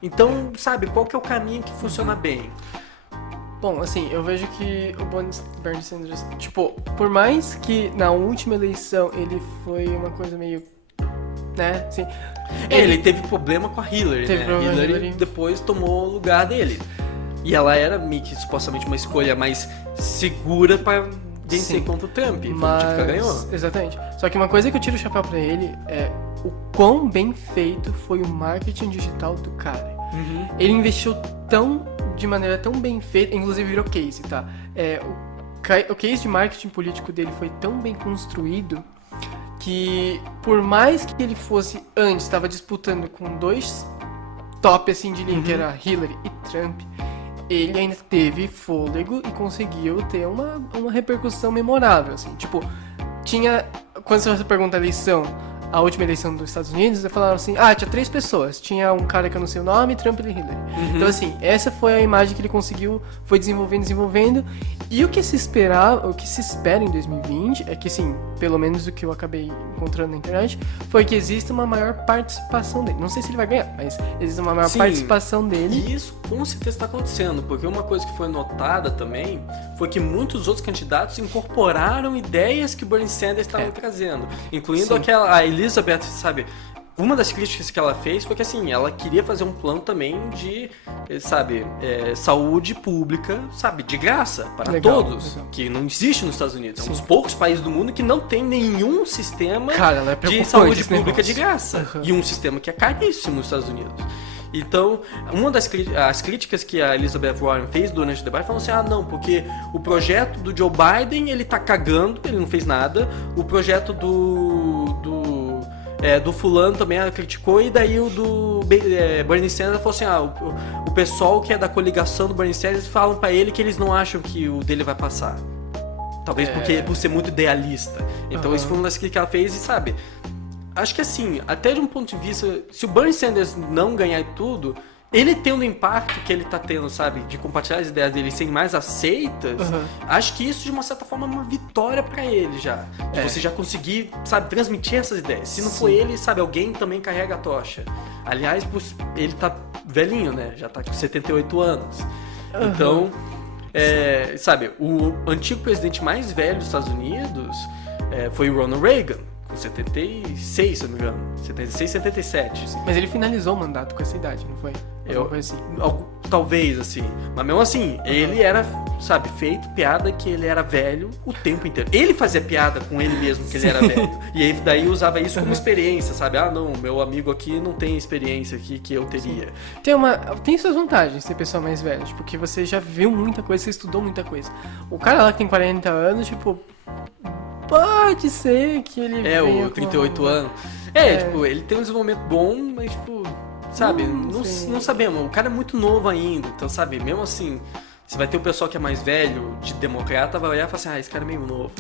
Então, sabe, qual que é o caminho que funciona bem? Bom, assim, eu vejo que o Bernie Sanders, tipo, por mais que na última eleição ele foi uma coisa meio, né, assim... Ele teve problema com a Hillary, né? A Hillary depois tomou o lugar dele. E ela era meio que supostamente uma escolha mais segura para vencer contra o Trump. E mas... foi o que ganhou. Exatamente. Só que uma coisa que eu tiro o chapéu pra ele é o quão bem feito foi o marketing digital do cara. Ele investiu de maneira tão bem feita, inclusive virou case, tá? O case de marketing político dele foi tão bem construído que, por mais que ele fosse antes, estava disputando com 2 top assim de linha, que era Hillary e Trump, ele ainda teve fôlego e conseguiu ter uma repercussão memorável, assim. Tipo, quando você pergunta a eleição, a última eleição dos Estados Unidos, eles falaram assim, tinha 3 pessoas. Tinha um cara que eu não sei o nome, Trump e Hillary. Então, assim, essa foi a imagem que ele conseguiu, foi desenvolvendo. E o que se espera em 2020 é que, assim, pelo menos o que eu acabei encontrando na internet, foi que exista uma maior participação dele. Não sei se ele vai ganhar, mas existe uma maior participação dele. E isso com certeza está acontecendo, porque uma coisa que foi notada também foi que muitos outros candidatos incorporaram ideias que o Bernie Sanders estava trazendo, incluindo a Elizabeth, sabe? Uma das críticas que ela fez foi que, assim, ela queria fazer um plano também de, sabe, saúde pública, sabe, de graça para todos, que não existe nos Estados Unidos. É um dos poucos países do mundo que não tem nenhum sistema de saúde pública de graça. E um sistema que é caríssimo nos Estados Unidos. Então, uma das as críticas que a Elizabeth Warren fez durante o debate falou assim, não, porque o projeto do Joe Biden, ele tá cagando, ele não fez nada, o projeto do fulano também ela criticou, e daí o do Bernie Sanders falou assim, o pessoal que é da coligação do Bernie Sanders falam pra ele que eles não acham que o dele vai passar. Talvez por ser muito idealista. Então isso foi uma das críticas que ela fez, e sabe, acho que assim, até de um ponto de vista, se o Bernie Sanders não ganhar tudo, ele tendo o impacto que ele tá tendo, sabe, de compartilhar as ideias dele serem mais aceitas, acho que isso de uma certa forma é uma vitória pra ele já. De você já conseguir, sabe, transmitir essas ideias. Se não for ele, sabe, alguém também carrega a tocha. Aliás, ele tá velhinho, né? Já tá com 78 anos. Então, sabe, o antigo presidente mais velho dos Estados Unidos foi o Ronald Reagan, com 76, se eu não me engano. 76, 77. Mas ele finalizou o mandato com essa idade, não foi? Assim. Talvez, assim. Mas mesmo assim, ele era, sabe, feito piada que ele era velho o tempo inteiro. Ele fazia piada com ele mesmo que ele era velho. E aí daí usava isso como experiência, sabe? Não, meu amigo aqui não tem experiência aqui que eu teria. Tem suas vantagens ser pessoa mais velha, tipo, que você já viu muita coisa, você estudou muita coisa. O cara lá que tem 40 anos, tipo, pode ser que ele venha o 38 anos. Tipo, ele tem um desenvolvimento bom, mas, tipo, sabe, não sabemos. O cara é muito novo ainda, então, sabe, mesmo assim, você vai ter o pessoal que é mais velho, de democrata, vai olhar e falar assim, esse cara é meio novo.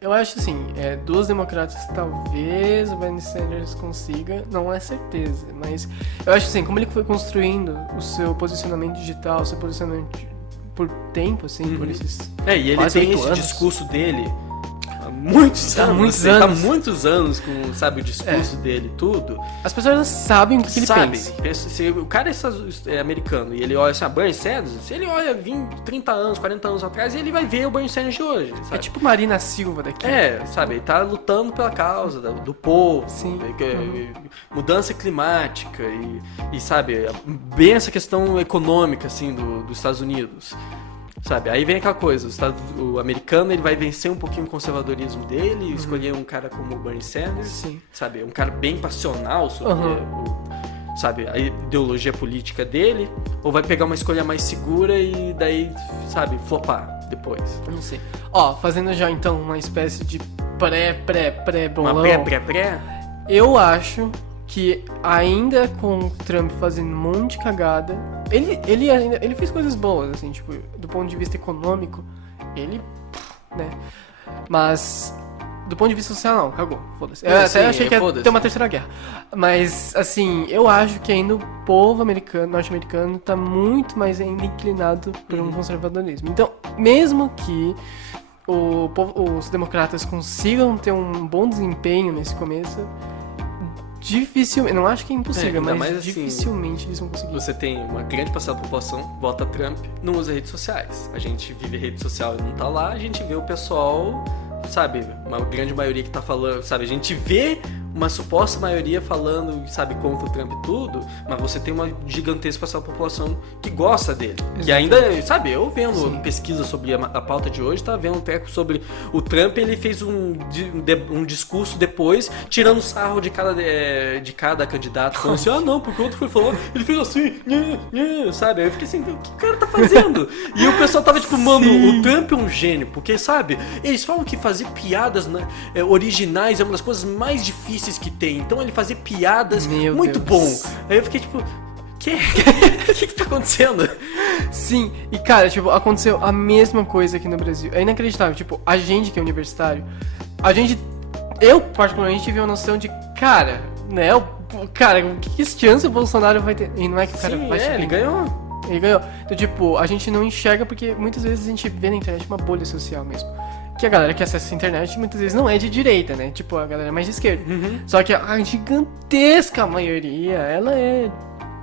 Eu acho assim, dos democratas talvez o Bernie Sanders consiga, não é certeza, mas eu acho assim, como ele foi construindo o seu posicionamento digital, o seu posicionamento por tempo, assim, por esses e ele tem esse discurso dele há muitos anos. Há muitos anos com, sabe, o discurso dele e tudo. As pessoas sabem o que ele pensa. Se o cara é americano e ele olha assim, Bernie Sanders, se ele olha 20, 30 anos, 40 anos atrás, ele vai ver o Bernie Sanders de hoje, sabe? É tipo Marina Silva daqui. Sabe, ele tá lutando pela causa do povo, mudança climática e sabe, bem essa questão econômica, assim, dos Estados Unidos. Sabe, aí vem aquela coisa, o americano ele vai vencer um pouquinho o conservadorismo dele, escolher um cara como o Bernie Sanders, sabe, um cara bem passional sobre sabe, a ideologia política dele, ou vai pegar uma escolha mais segura e daí, sabe, flopar depois. Eu não sei. Fazendo já então uma espécie de pré-bolão. Uma pré? Eu acho que ainda com o Trump fazendo um monte de cagada, ele fez coisas boas, assim, tipo, do ponto de vista econômico, né? Mas do ponto de vista social, não, cagou, foda-se. Eu até achei que ia ter uma terceira guerra. Mas, assim, eu acho que ainda o povo norte-americano tá muito mais ainda inclinado por um conservadorismo. Então, mesmo que os democratas consigam ter um bom desempenho nesse começo, dificilmente, não acho que é impossível, mas dificilmente eles vão conseguir. Você tem uma grande parcela da população, vota Trump, não usa redes sociais. A gente vive rede social e não tá lá, a gente vê o pessoal, sabe, uma grande maioria que tá falando, sabe, a gente vê uma suposta maioria falando, sabe, contra o Trump e tudo, mas você tem uma gigantesca parcela da população que gosta dele. Exatamente. Que ainda, sabe, eu vendo pesquisa sobre a pauta de hoje, tava vendo um treco sobre o Trump, ele fez um discurso depois, tirando sarro de cada candidato, falando assim, não, porque o outro foi falando, ele fez assim, sabe, aí eu fiquei assim, o que o cara tá fazendo? E o pessoal tava tipo, mano, o Trump é um gênio, porque, sabe, eles falam que fazer piadas originais é uma das coisas mais difíceis que tem, então ele fazer piadas muito bom. Aí eu fiquei tipo, o que tá acontecendo? Sim, e cara, tipo, aconteceu a mesma coisa aqui no Brasil. É inacreditável, tipo, a gente que é universitário, eu particularmente tive uma noção de, cara, né, que chance o Bolsonaro vai ter? E não é que o cara vai chegar. Ele ganhou. Então, tipo, a gente não enxerga porque muitas vezes a gente vê na internet uma bolha social mesmo. Que a galera que acessa a internet muitas vezes não é de direita, né? Tipo, a galera é mais de esquerda. Só que a gigantesca maioria, ela é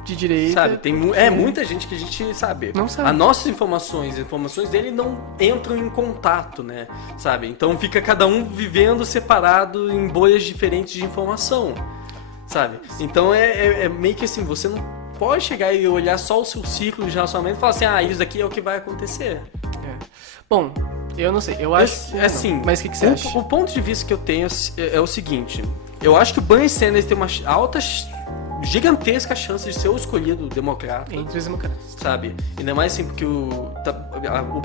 de direita. Sabe, tem muita gente que a gente sabe. Não sabe. As nossas informações dele não entram em contato, né? Sabe? Então fica cada um vivendo separado em bolhas diferentes de informação. Sabe? Então é meio que assim, você não pode chegar e olhar só o seu ciclo de relacionamento e falar assim, isso daqui é o que vai acontecer. Bom, eu não sei, eu acho... assim, mas o que você acha? O ponto de vista que eu tenho é o seguinte, eu acho que o Bernie Sanders tem uma alta gigantesca chance de ser o escolhido democrata. Entre os democratas. Sabe? Ainda mais assim, porque o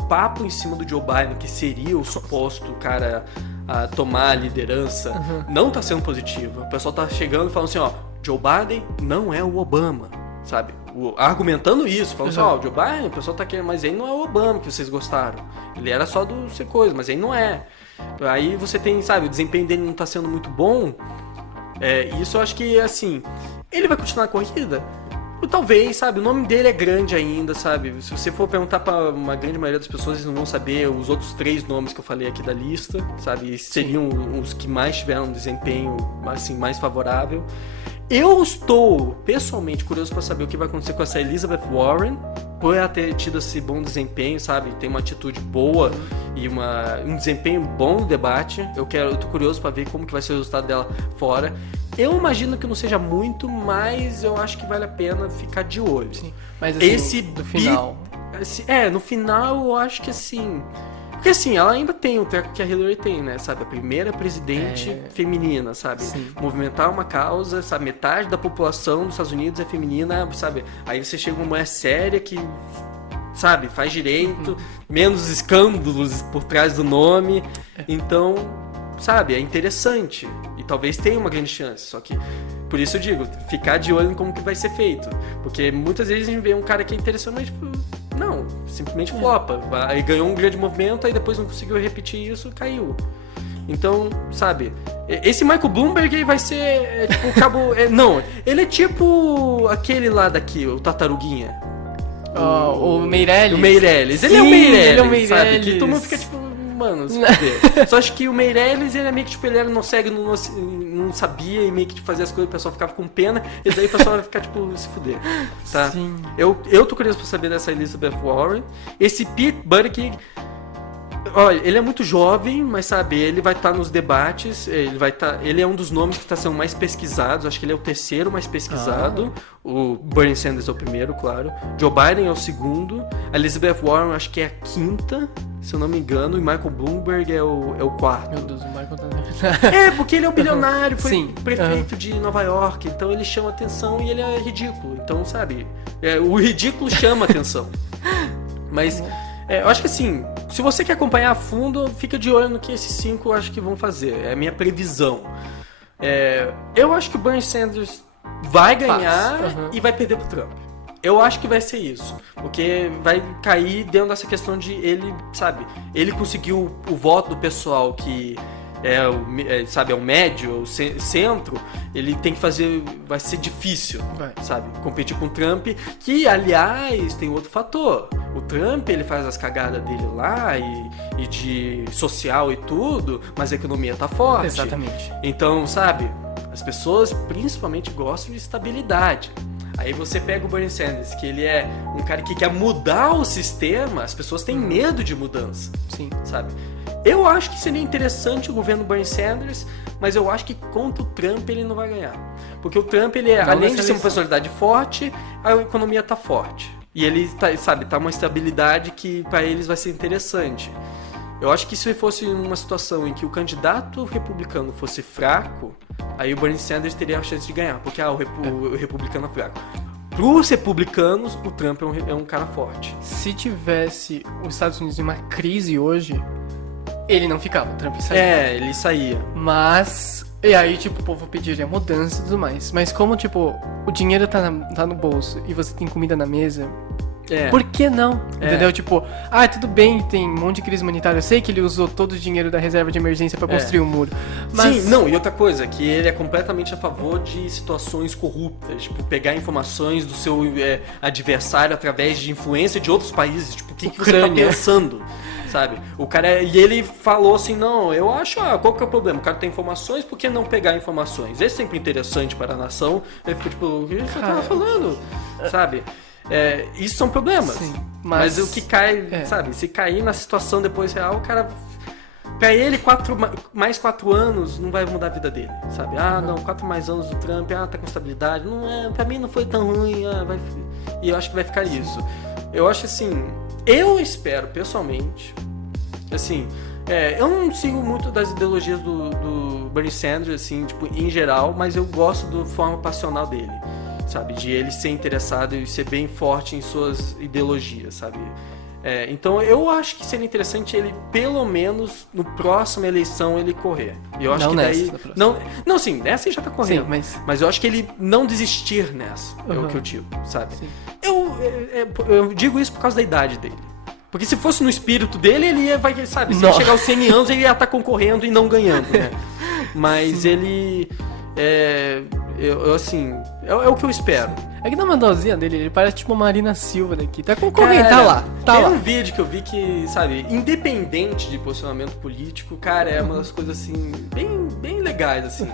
papo em cima do Joe Biden, que seria o suposto cara a tomar a liderança, não tá sendo positivo. O pessoal tá chegando e falando assim, ó, Joe Biden não é o Obama, sabe? Argumentando isso, falando assim, ó, o Joe Biden, o pessoal tá querendo, mas ele não é o Obama que vocês gostaram. Ele era só do ser coisa, mas ele não é. Aí você tem, sabe, o desempenho dele não tá sendo muito bom. Isso eu acho que, assim, ele vai continuar a corrida? Talvez, sabe, o nome dele é grande ainda, sabe? Se você for perguntar pra uma grande maioria das pessoas, eles não vão saber os outros 3 nomes que eu falei aqui da lista, sabe? E seriam os que mais tiveram um desempenho, assim, mais favorável. Eu estou, pessoalmente, curioso pra saber o que vai acontecer com essa Elizabeth Warren, por ela ter tido esse bom desempenho, sabe? Tem uma atitude boa e um desempenho bom no debate. Eu tô curioso pra ver como que vai ser o resultado dela fora. Eu imagino que não seja muito, mas eu acho que vale a pena ficar de olho. Sim, mas assim, no final... no final eu acho que assim... Porque assim, ela ainda tem o treco que a Hillary tem, né? Sabe? A primeira presidente feminina, sabe? Sim. Movimentar uma causa, sabe? Metade da população dos Estados Unidos é feminina, sabe? Aí você chega uma mulher séria que, sabe? Faz direito, menos escândalos por trás do nome. Então, sabe? É interessante. E talvez tenha uma grande chance. Só que, por isso eu digo, ficar de olho em como que vai ser feito. Porque muitas vezes a gente vê um cara que é interessante, mas tipo... Não, simplesmente flopa. Aí ganhou um grande movimento, aí depois não conseguiu repetir isso, caiu. Então, sabe, esse Michael Bloomberg vai ser tipo o cabo... não, ele é tipo aquele lá daqui, o Tartaruguinha. O Meirelles. O Meirelles. Sim, ele é o Meirelles, ele é o Meirelles, sabe? Que todo mundo fica tipo... Mano, se fuder. Só acho que o Meirelles, ele é meio que tipo, ele era não segue, não sabia e meio que tipo, fazia as coisas, o pessoal ficava com pena, e daí o pessoal vai ficar tipo, se fuder. Tá? Sim. Eu tô curioso pra saber dessa Elizabeth Warren. Esse Pete Buttigieg, olha, ele é muito jovem, mas sabe, ele vai estar nos debates, ele é um dos nomes que está sendo mais pesquisados, acho que ele é o 3º mais pesquisado, o Bernie Sanders é o 1º, claro, Joe Biden é o 2º, a Elizabeth Warren acho que é a 5ª, se eu não me engano, e Michael Bloomberg é o 4º. Meu Deus, o Michael tá... porque ele é um bilionário, foi Sim. prefeito de Nova York, então ele chama atenção e ele é ridículo, então sabe, o ridículo chama atenção, mas... eu acho que assim, se você quer acompanhar a fundo, fica de olho no que esses 5 eu acho que vão fazer. É a minha previsão. Eu acho que o Bernie Sanders vai ganhar e vai perder pro Trump. Eu acho que vai ser isso. Porque vai cair dentro dessa questão de ele, sabe, ele conseguiu o voto do pessoal que é o médio, o centro, ele tem que fazer, vai ser difícil, sabe, competir com o Trump, que aliás tem outro fator, o Trump ele faz as cagadas dele lá e de social e tudo, mas a economia tá forte. Exatamente. Então, sabe, as pessoas principalmente gostam de estabilidade. Aí você pega o Bernie Sanders, que ele é um cara que quer mudar o sistema, as pessoas têm medo de mudança. Sim. Sabe? Eu acho que seria interessante o governo Bernie Sanders, mas eu acho que contra o Trump ele não vai ganhar. Porque o Trump, ele além de ser uma personalidade forte, a economia tá forte. E ele tá uma estabilidade que para eles vai ser interessante. Eu acho que se fosse uma situação em que o candidato republicano fosse fraco, aí o Bernie Sanders teria a chance de ganhar, porque o republicano é fraco. Para os republicanos, o Trump é um cara forte. Se tivesse os Estados Unidos em uma crise hoje, ele não ficava, o Trump saía. Ele saía. Mas... E aí, tipo, o povo pediria mudança e tudo mais. Mas como, tipo, o dinheiro tá no bolso e você tem comida na mesa... Por que não? Entendeu? Tipo, tudo bem, tem um monte de crise humanitária. Eu sei que ele usou todo o dinheiro da reserva de emergência pra construir o muro. Mas... Sim, não, e outra coisa, que ele é completamente a favor de situações corruptas. Tipo, pegar informações do seu adversário através de influência de outros países. Tipo, o que você tá pensando? Sabe? O cara... E ele falou assim, não, eu acho, qual que é o problema? O cara tem informações, por que não pegar informações? É sempre interessante para a nação. Ele ficou tipo, o que você tava falando? Sabe? Isso são problemas. Sim, mas o que cai, sabe? Se cair na situação depois real, o cara... Pra ele, mais 4 anos não vai mudar a vida dele, sabe? Não, 4 mais anos do Trump, tá com estabilidade. Não pra mim não foi tão ruim, E eu acho que vai ficar isso. Eu acho assim... Eu espero, pessoalmente... Assim... eu não sigo muito das ideologias do Bernie Sanders, assim, tipo, em geral, mas eu gosto da forma passional dele. sabe? De ele ser interessado e ser bem forte em suas ideologias, sabe? Então eu acho que seria interessante ele, pelo menos, no próxima eleição, ele correr. E eu acho Não que daí. nessa, Não, sim, nessa ele já tá correndo. Sim, mas eu acho que ele não desistir nessa, é o que eu digo, sabe? Sim. Eu digo isso por causa da idade dele. Porque se fosse no espírito dele, ele ia, sabe, se ele Nossa. chegar aos 100 anos, ele ia estar concorrendo e não ganhando, né? Mas ele. Assim, é o que eu espero. É que na mandozinha dele, ele parece tipo uma Marina Silva daqui. Tá concorrendo, Cara, tá tem lá. um vídeo que eu vi que, sabe, independente de posicionamento político, cara, é uma das coisas, assim, bem legais, assim.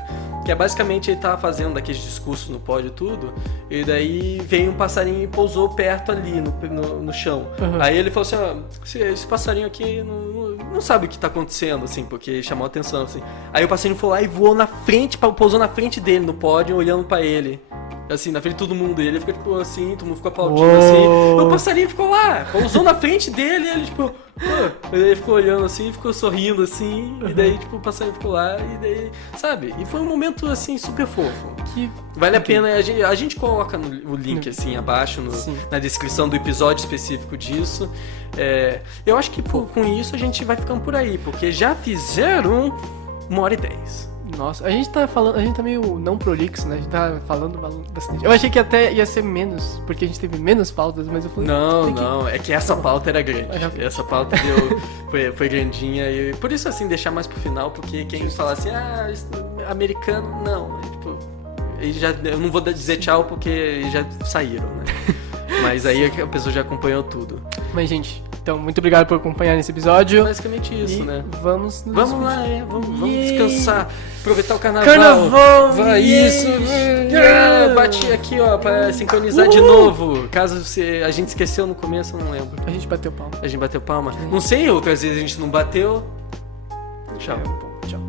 Que é basicamente ele tava fazendo aqueles discursos no pódio e tudo, e daí veio um passarinho e pousou perto ali no chão. Uhum. Aí ele falou assim, ó, esse passarinho aqui não sabe o que tá acontecendo, assim, porque chamou a atenção, assim. Aí o passarinho foi lá e voou na frente, pousou na frente dele no pódio, olhando pra ele. Assim, na frente de todo mundo. E ele ficou, tipo, assim, todo mundo ficou aplaudindo, assim. O passarinho ficou lá, pousou na frente dele, e ele, tipo... Ele ficou olhando, assim, ficou sorrindo, assim. E daí, tipo, o passarinho ficou lá, e daí... Sabe? E foi um momento, assim, super fofo. Que... Vale a pena, a gente coloca o link, assim, abaixo, na descrição do episódio específico disso. Eu acho que com isso a gente vai ficando por aí, porque já fizeram 1h10. Nossa, a gente tá meio não prolixo, né? A gente tá falando bastante. Eu achei que até ia ser menos, porque a gente teve menos pautas, mas eu falei... Não, é que essa pauta era grande. Essa pauta foi grandinha, e por isso, assim, deixar mais pro final, porque quem falar assim, americano, não, tipo, eu não vou dizer tchau porque eles já saíram, né? Mas aí a pessoa já acompanhou tudo. Mas, gente, então, muito obrigado por acompanhar nesse episódio. Basicamente isso, né? Vamos lá, vamos descansar, aproveitar o carnaval. Carnaval! Vai, isso! Bati aqui, ó, pra sincronizar de novo. Caso a gente esqueceu no começo, eu não lembro. A gente bateu palma. A gente bateu palma? Não sei, outras vezes a gente não bateu. Tchau. Tchau.